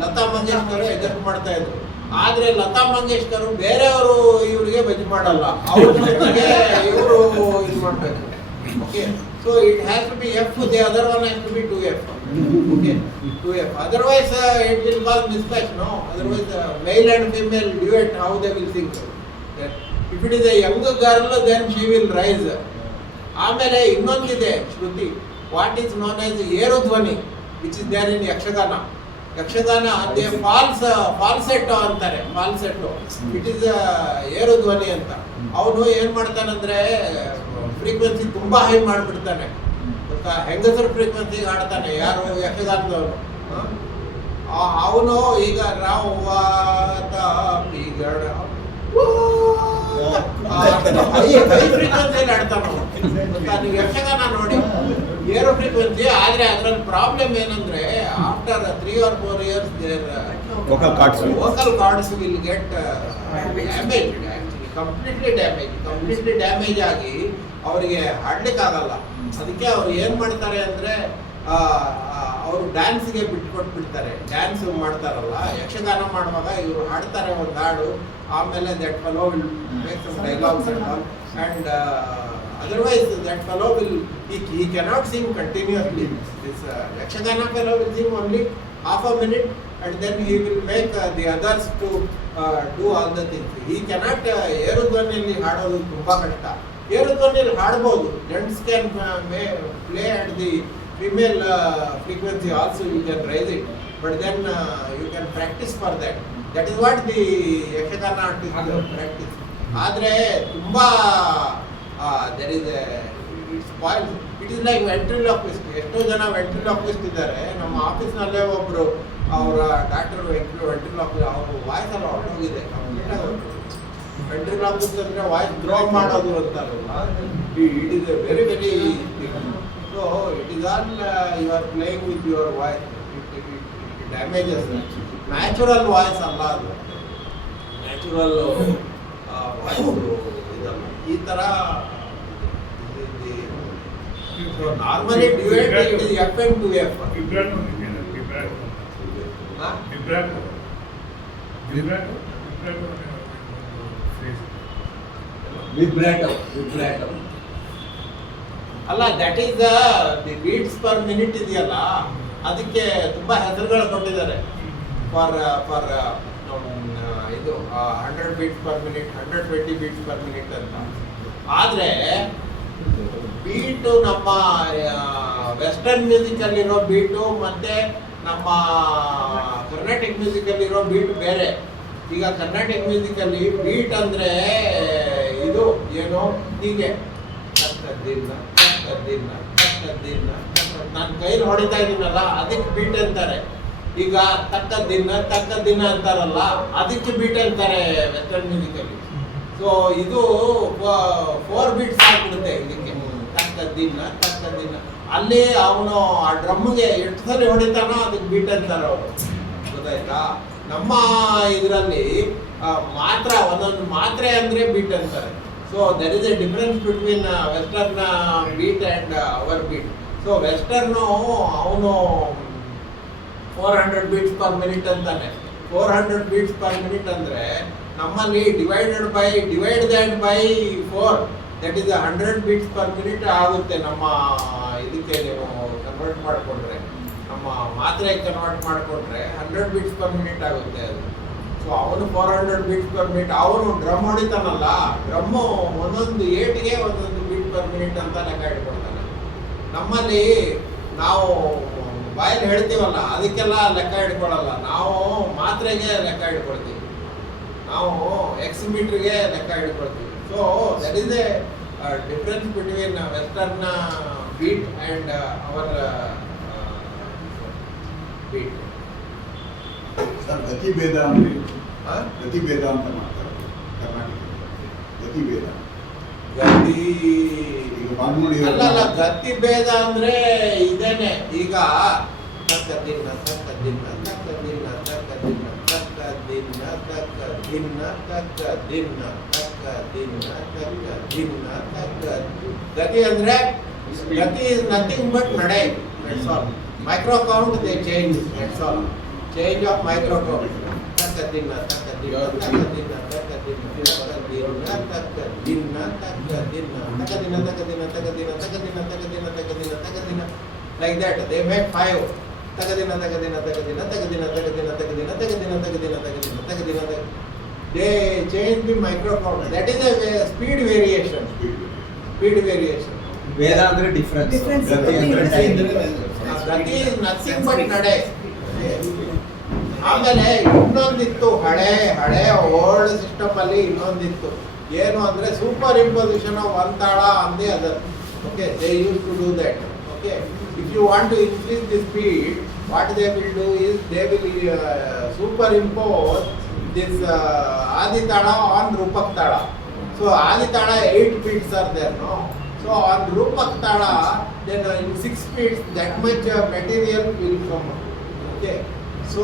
ಲತಾ ಮಂಗೇಶ್ಕರ್ ಅಡ್ಜಸ್ಟ್ ಮಾಡ್ತಾ ಇದ್ರು. ಆದ್ರೆ ಲತಾ ಮಂಗೇಶ್ಕರ್ ಬೇರೆಯವರು ಇವರಿಗೆ ಬಜ್ ಮಾಡಲ್ಲ, ಅವ್ರ ಜೊತೆಗೆ ಇವರು ಇದು ಮಾಡ್ಬೇಕು. Okay, so it has to be F, the other one has to be 2F. Okay, 2F. Otherwise it will cause mismatch, no? Otherwise male and female duet, how they will sing. If it is a young girl, then she will rise. ಆಮೇಲೆ ಇನ್ನೊಂದಿದೆ shruti, what is known as ಏರುಧ್ವನಿ, which is there in Yakshagana. ಅದೇ falsetto ಅಂತಾರೆ, ಫಾಲ್ಸೆಟ್ಟೋ. It is ಏರುಧ್ವನಿ ಅಂತ. ಅವನು ಏನ್ ಮಾಡ್ತಾನಂದ್ರೆ frequency ತುಂಬಾ high ಮಾಡಿಬಿಡ್ತಾನೆ. ಹೆಂಗಸರು ಫ್ರೀಕ್ವೆನ್ಸಿ ಹಾಡ್ತಾನೆ ಯಾರು ಯಕ್ಷಗಾನದವನು. ಅವನು ಈಗ ಫ್ರೀಕ್ವೆನ್ಸಿಯಲ್ಲಿ ಆಡ್ತಾನೆ. ನೀವು ಯಕ್ಷಗಾನ ನೋಡಿ ಏರೋ ಫ್ರೀಕ್ವೆನ್ಸಿ. ಆದ್ರೆ ಅದ್ರಲ್ಲಿ ಪ್ರಾಬ್ಲಮ್ ಏನಂದ್ರೆ after 3 or 4 years their vocal cords will get damaged, actually completely damage ಆಗಿ ಅವರಿಗೆ ಹಾಡ್ಲಿಕ್ಕೆ ಆಗಲ್ಲ. ಅದಕ್ಕೆ ಅವ್ರು ಏನ್ ಮಾಡ್ತಾರೆ ಅಂದ್ರೆ ಅವರು ಡ್ಯಾನ್ಸ್ಗೆ ಬಿಟ್ಕೊಟ್ಬಿಡ್ತಾರೆ. ಡ್ಯಾನ್ಸ್ ಮಾಡ್ತಾರಲ್ಲ ಯಕ್ಷಗಾನ ಮಾಡುವಾಗ ಇವರು ಹಾಡ್ತಾರೆ ಒಂದು ಹಾಡು, ಆಮೇಲೆ that fellow will make some dialogues and otherwise that fellow will he cannot sing continuously. This yakshagana fellow will sing only half a minute and then he will make the others to do all the things. He cannot ಏರುಧ್ವನಿಯಲ್ಲಿ ಹಾಡೋದು ತುಂಬಾ ಕಷ್ಟ. ಏರುಧ್ವನಿಯಲ್ಲಿ ಹಾಡಬಹುದು, gents can play at the female frequency also, you can raise it, but then you can practice for that. That is what the yakshagana artist practice. ಆದ್ರೆ ತುಂಬಾ there is a it spoils. It is like ventriloquist. ಎಷ್ಟೋ ಜನ ventriloquist ಇದ್ದಾರೆ. ನಮ್ಮ ಆಫೀಸ್ನಲ್ಲೇ ಒಬ್ರು ಅವರ doctor ventriloquist, ಅವ್ರ voice ಎಲ್ಲ ಹೊರಟೋಗಿದೆ. ventriloquist ಅಂದ್ರೆ ವಾಯ್ಸ್ ಥ್ರೋ ಮಾಡೋದು ಅಂತಾರಲ್ಲ, it is a very very thing. So it is all you are playing with your voice. It damages natural voice ಅಲ್ಲ ಅದು. ನ್ಯಾಚುರಲ್ ವಾಯ್ಸ್ ಇದಲ್ಲ. ಈ ತರ normally duet it is FM to F. Vibrato ಅಲ್ಲ, that is the beats per minute ಇದೆಯಲ್ಲ, ಅದಕ್ಕೆ ತುಂಬಾ ಹೆಸರುಗಳು ಕೊಟ್ಟಿದ್ದಾರೆ. ಫಾರ್ ಇದು 100 beats per minute, 120 beats per minute ಅಂತ. ಆದ್ರೆ ಬೀಟು ನಮ್ಮ ವೆಸ್ಟರ್ನ್ ಮ್ಯೂಸಿಕ್ ಅಲ್ಲಿರೋ ಬೀಟು ಮತ್ತೆ ನಮ್ಮ ಕರ್ನಾಟಿಕ್ ಮ್ಯೂಸಿಕ್ ಅಲ್ಲಿರೋ ಬೀಟ್ ಬೇರೆ. ಈಗ ಕರ್ನಾಟಿಕ್ ಮ್ಯೂಸಿಕ್ ಅಲ್ಲಿ ಬೀಟ್ ಅಂದ್ರೆ ಇದು ಏನು, ಹೀಗೆ ನಾನು ಕೈಲಿ ಹೊಡಿತಾ ಇದ್ದೀನಲ್ಲ, ಅದಕ್ಕೆ ಬೀಟ್ ಅಂತಾರೆ. ಈಗ ತಕ್ಕ ದಿನ ಅಂತಾರಲ್ಲ, ಅದಕ್ಕೆ ಬೀಟ್ ಅಂತಾರೆ ವೆಸ್ಟರ್ನ್ ಮ್ಯೂಸಿಕ್ ಅಲ್ಲಿ. ಸೊ ಇದು 4 ಬೀಟ್ಸ್ ಆಗ್ಬಿಡುತ್ತೆ ಇದಕ್ಕೆ. ತಕ್ಕ ದಿನ ಅಲ್ಲಿ ಅವನು ಆ ಡ್ರಮ್ಗೆ ಎಷ್ಟು ಸರಿ ಹೊಡಿತಾನೋ ಅದಕ್ಕೆ ಬೀಟ್ ಅಂತಾರೆ ಅವರು, ಗೊತ್ತಾಯ್ತಾ? ನಮ್ಮ ಇದರಲ್ಲಿ ಮಾತ್ರ, ಒಂದೊಂದು ಮಾತ್ರೆ ಅಂದ್ರೆ ಬೀಟ್ ಅಂತಾರೆ. So there is a difference between western beat and our beat. So western ಅವನು 400 ಬೀಟ್ಸ್ ಪರ್ ಮಿನಿಟ್ ಅಂತಾನೆ. 400 ಬೀಟ್ಸ್ ಪರ್ ಮಿನಿಟ್ ಅಂದ್ರೆ ನಮ್ಮಲ್ಲಿ divide that by 4, that is 100 beats per minute ಆಗುತ್ತೆ. ನಮ್ಮ ಇದಕ್ಕೆ ನೀವು ಕನ್ವರ್ಟ್ ಮಾಡಿಕೊಂಡ್ರೆ, ನಮ್ಮ ಮಾತ್ರೆಗೆ ಕನ್ವರ್ಟ್ ಮಾಡಿಕೊಂಡ್ರೆ 100 ಬೀಟ್ಸ್ ಪರ್ ಮಿನಿಟ್ ಆಗುತ್ತೆ ಅದು. ಸೊ ಅವನು 400 ಬೀಟ್ಸ್ ಪರ್ ಮಿನಿಟ್. ಅವನು ಡ್ರಮ್ ಹೊಡಿತಾನಲ್ಲ, ಡ್ರಮ್ಮು ಒಂದೊಂದು ಏಟಿಗೆ ಒಂದೊಂದು ಬೀಟ್ ಪರ್ ಮಿನಿಟ್ ಅಂತ ಲೆಕ್ಕ ಇಟ್ಕೊಳ್ತಾನೆ. ನಮ್ಮಲ್ಲಿ ನಾವು ಬಾಯಲ್ಲಿ ಹೇಳ್ತೀವಲ್ಲ, ಅದಕ್ಕೆಲ್ಲ ಲೆಕ್ಕ ಇಟ್ಕೊಳ್ಳಲ್ಲ. ನಾವು ಮಾತ್ರೆಗೆ ಲೆಕ್ಕ ಇಟ್ಕೊಳ್ತೀವಿ, ನಾವು ಎಕ್ಸ್ ಮೀಟ್ರಿಗೆ ಲೆಕ್ಕ ಇಟ್ಕೊಳ್ತೀವಿ. So that is a difference between western beat and our beat. Sir, ಗತಿಭೇದ ಅಂದ್ರೆ ಗತಿಭೇದ ಅಂತ ಮಾಡ್ತಾರೆ ಕರ್ನಾಟಕ. ಗತಿಭೇದ ಈಗ ಬಾನ್ಮುಡಿ ಅಲ್ಲಲ್ಲ, ಗತಿ ಭೇದ ಅಂದ್ರೆ ಇದೇನೆ. ಈಗ ಗತಿ ಅಂದ್ರೆ ಗತಿ ಇಸ್ ನಥಿಂಗ್ ಬಟ್ ನಡೆ. Micro count they change, that's all. Change of micro count. Like that, they make 5. They change the micro count. That is a speed variation. ವೇದ ಅಂದ್ರೆ difference. Difference. Gati is nothing but nade. ಆಮೇಲೆ ಇನ್ನೊಂದಿತ್ತು, ಹಳೆ old system ಅಲ್ಲಿ ಇನ್ನೊಂದಿತ್ತು. ಏನು ಅಂದ್ರೆ superimposition of one tala on the other. Okay, they use to do that. Okay, if you want to increase the speed, what they will do is they will superimpose this Adi tala on ರೂಪಕ್ ತಾಳ. So ಆದಿ ತಾಳ 8 beats are there, no? So on ರೂಪಕ್ ತಾಳ, then in 6 beats that much material will come. Okay, ಸೊ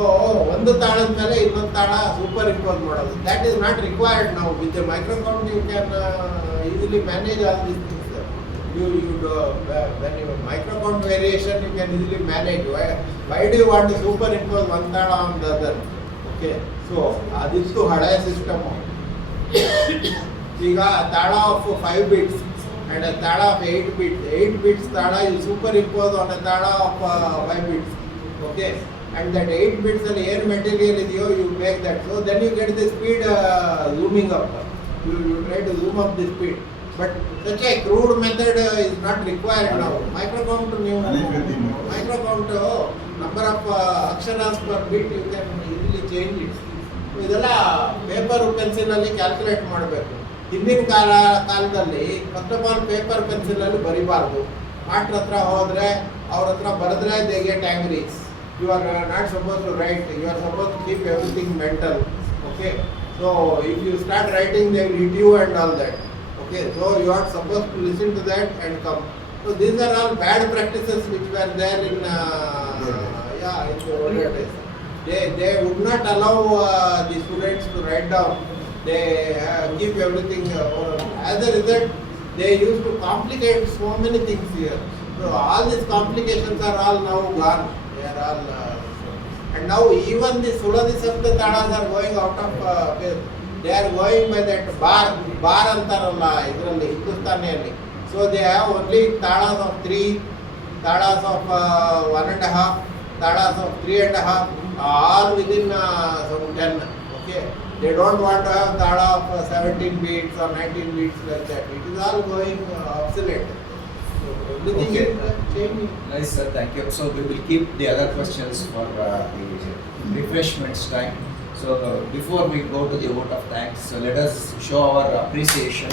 ಒಂದು ತಾಳದ ಮೇಲೆ ಇನ್ನೊಂದು ತಾಳ superimpose ಮಾಡೋದು, ದಟ್ ಈಸ್ ನಾಟ್ ರಿಕ್ವೈರ್ಡ್. ನಾವು with the micro count you can easily manage all this things. when you micro count variation you can easily manage. Why do you want to superimpose one tala on the other? Okay, so adistu hale system. ಈಗ ತಾಳ of 5 beats and a tala of 8 beats. 8 beats tala you superimpose on a tala of 5 beats. Okay, and that 8 beats ಅಲ್ಲಿ ಏನು material ಇದೆಯೋ you make that. So then you get the speed zooming up. You try to zoom up the speed. But such a crude method is not required now. Microcount, microcount number of aksharas per bit you can easily change it. So ಇದೆಲ್ಲ paper pencil ಅಲ್ಲಿ calculate ಮಾಡಬೇಕು. ಹಿಂದಿನ ಕಾಲದಲ್ಲಿ first of all paper pencil ಅಲ್ಲಿ ಬರಿಬಾರ್ದು. Master ಹತ್ರ ಹೋದ್ರೆ ಅವ್ರ ಹತ್ರ ಬರೆದ್ರೆ they get angry. You are not supposed to write. You are supposed to keep everything mental. Okay, so if you start writing they will hit you and all that. Okay, so you are supposed to listen to that and come. So these are all bad practices which were there in in the older days. They would not allow the students to write down. They keep everything. As a result, they used to complicate so many things here. So all these complications are all now gone. They are all and now even the Suladi Sapta Talas are going out of they are going by that bar ಅಂತಾರಲ್ಲ ಇದರಲ್ಲಿ ಹಿಂದೂಸ್ತಾನಿಯಲ್ಲಿ. So they have only talas of 3, talas of 1.5, talas of 3.5, all within some 10. Okay, they don't want to have tala of 17 beats or 19 beats like that. It is all going obsolete. So everything Okay. is changing. Nice, sir. Thank you. So we will keep the other questions for the refreshments time. So before we go to the vote of thanks, so let us show our appreciation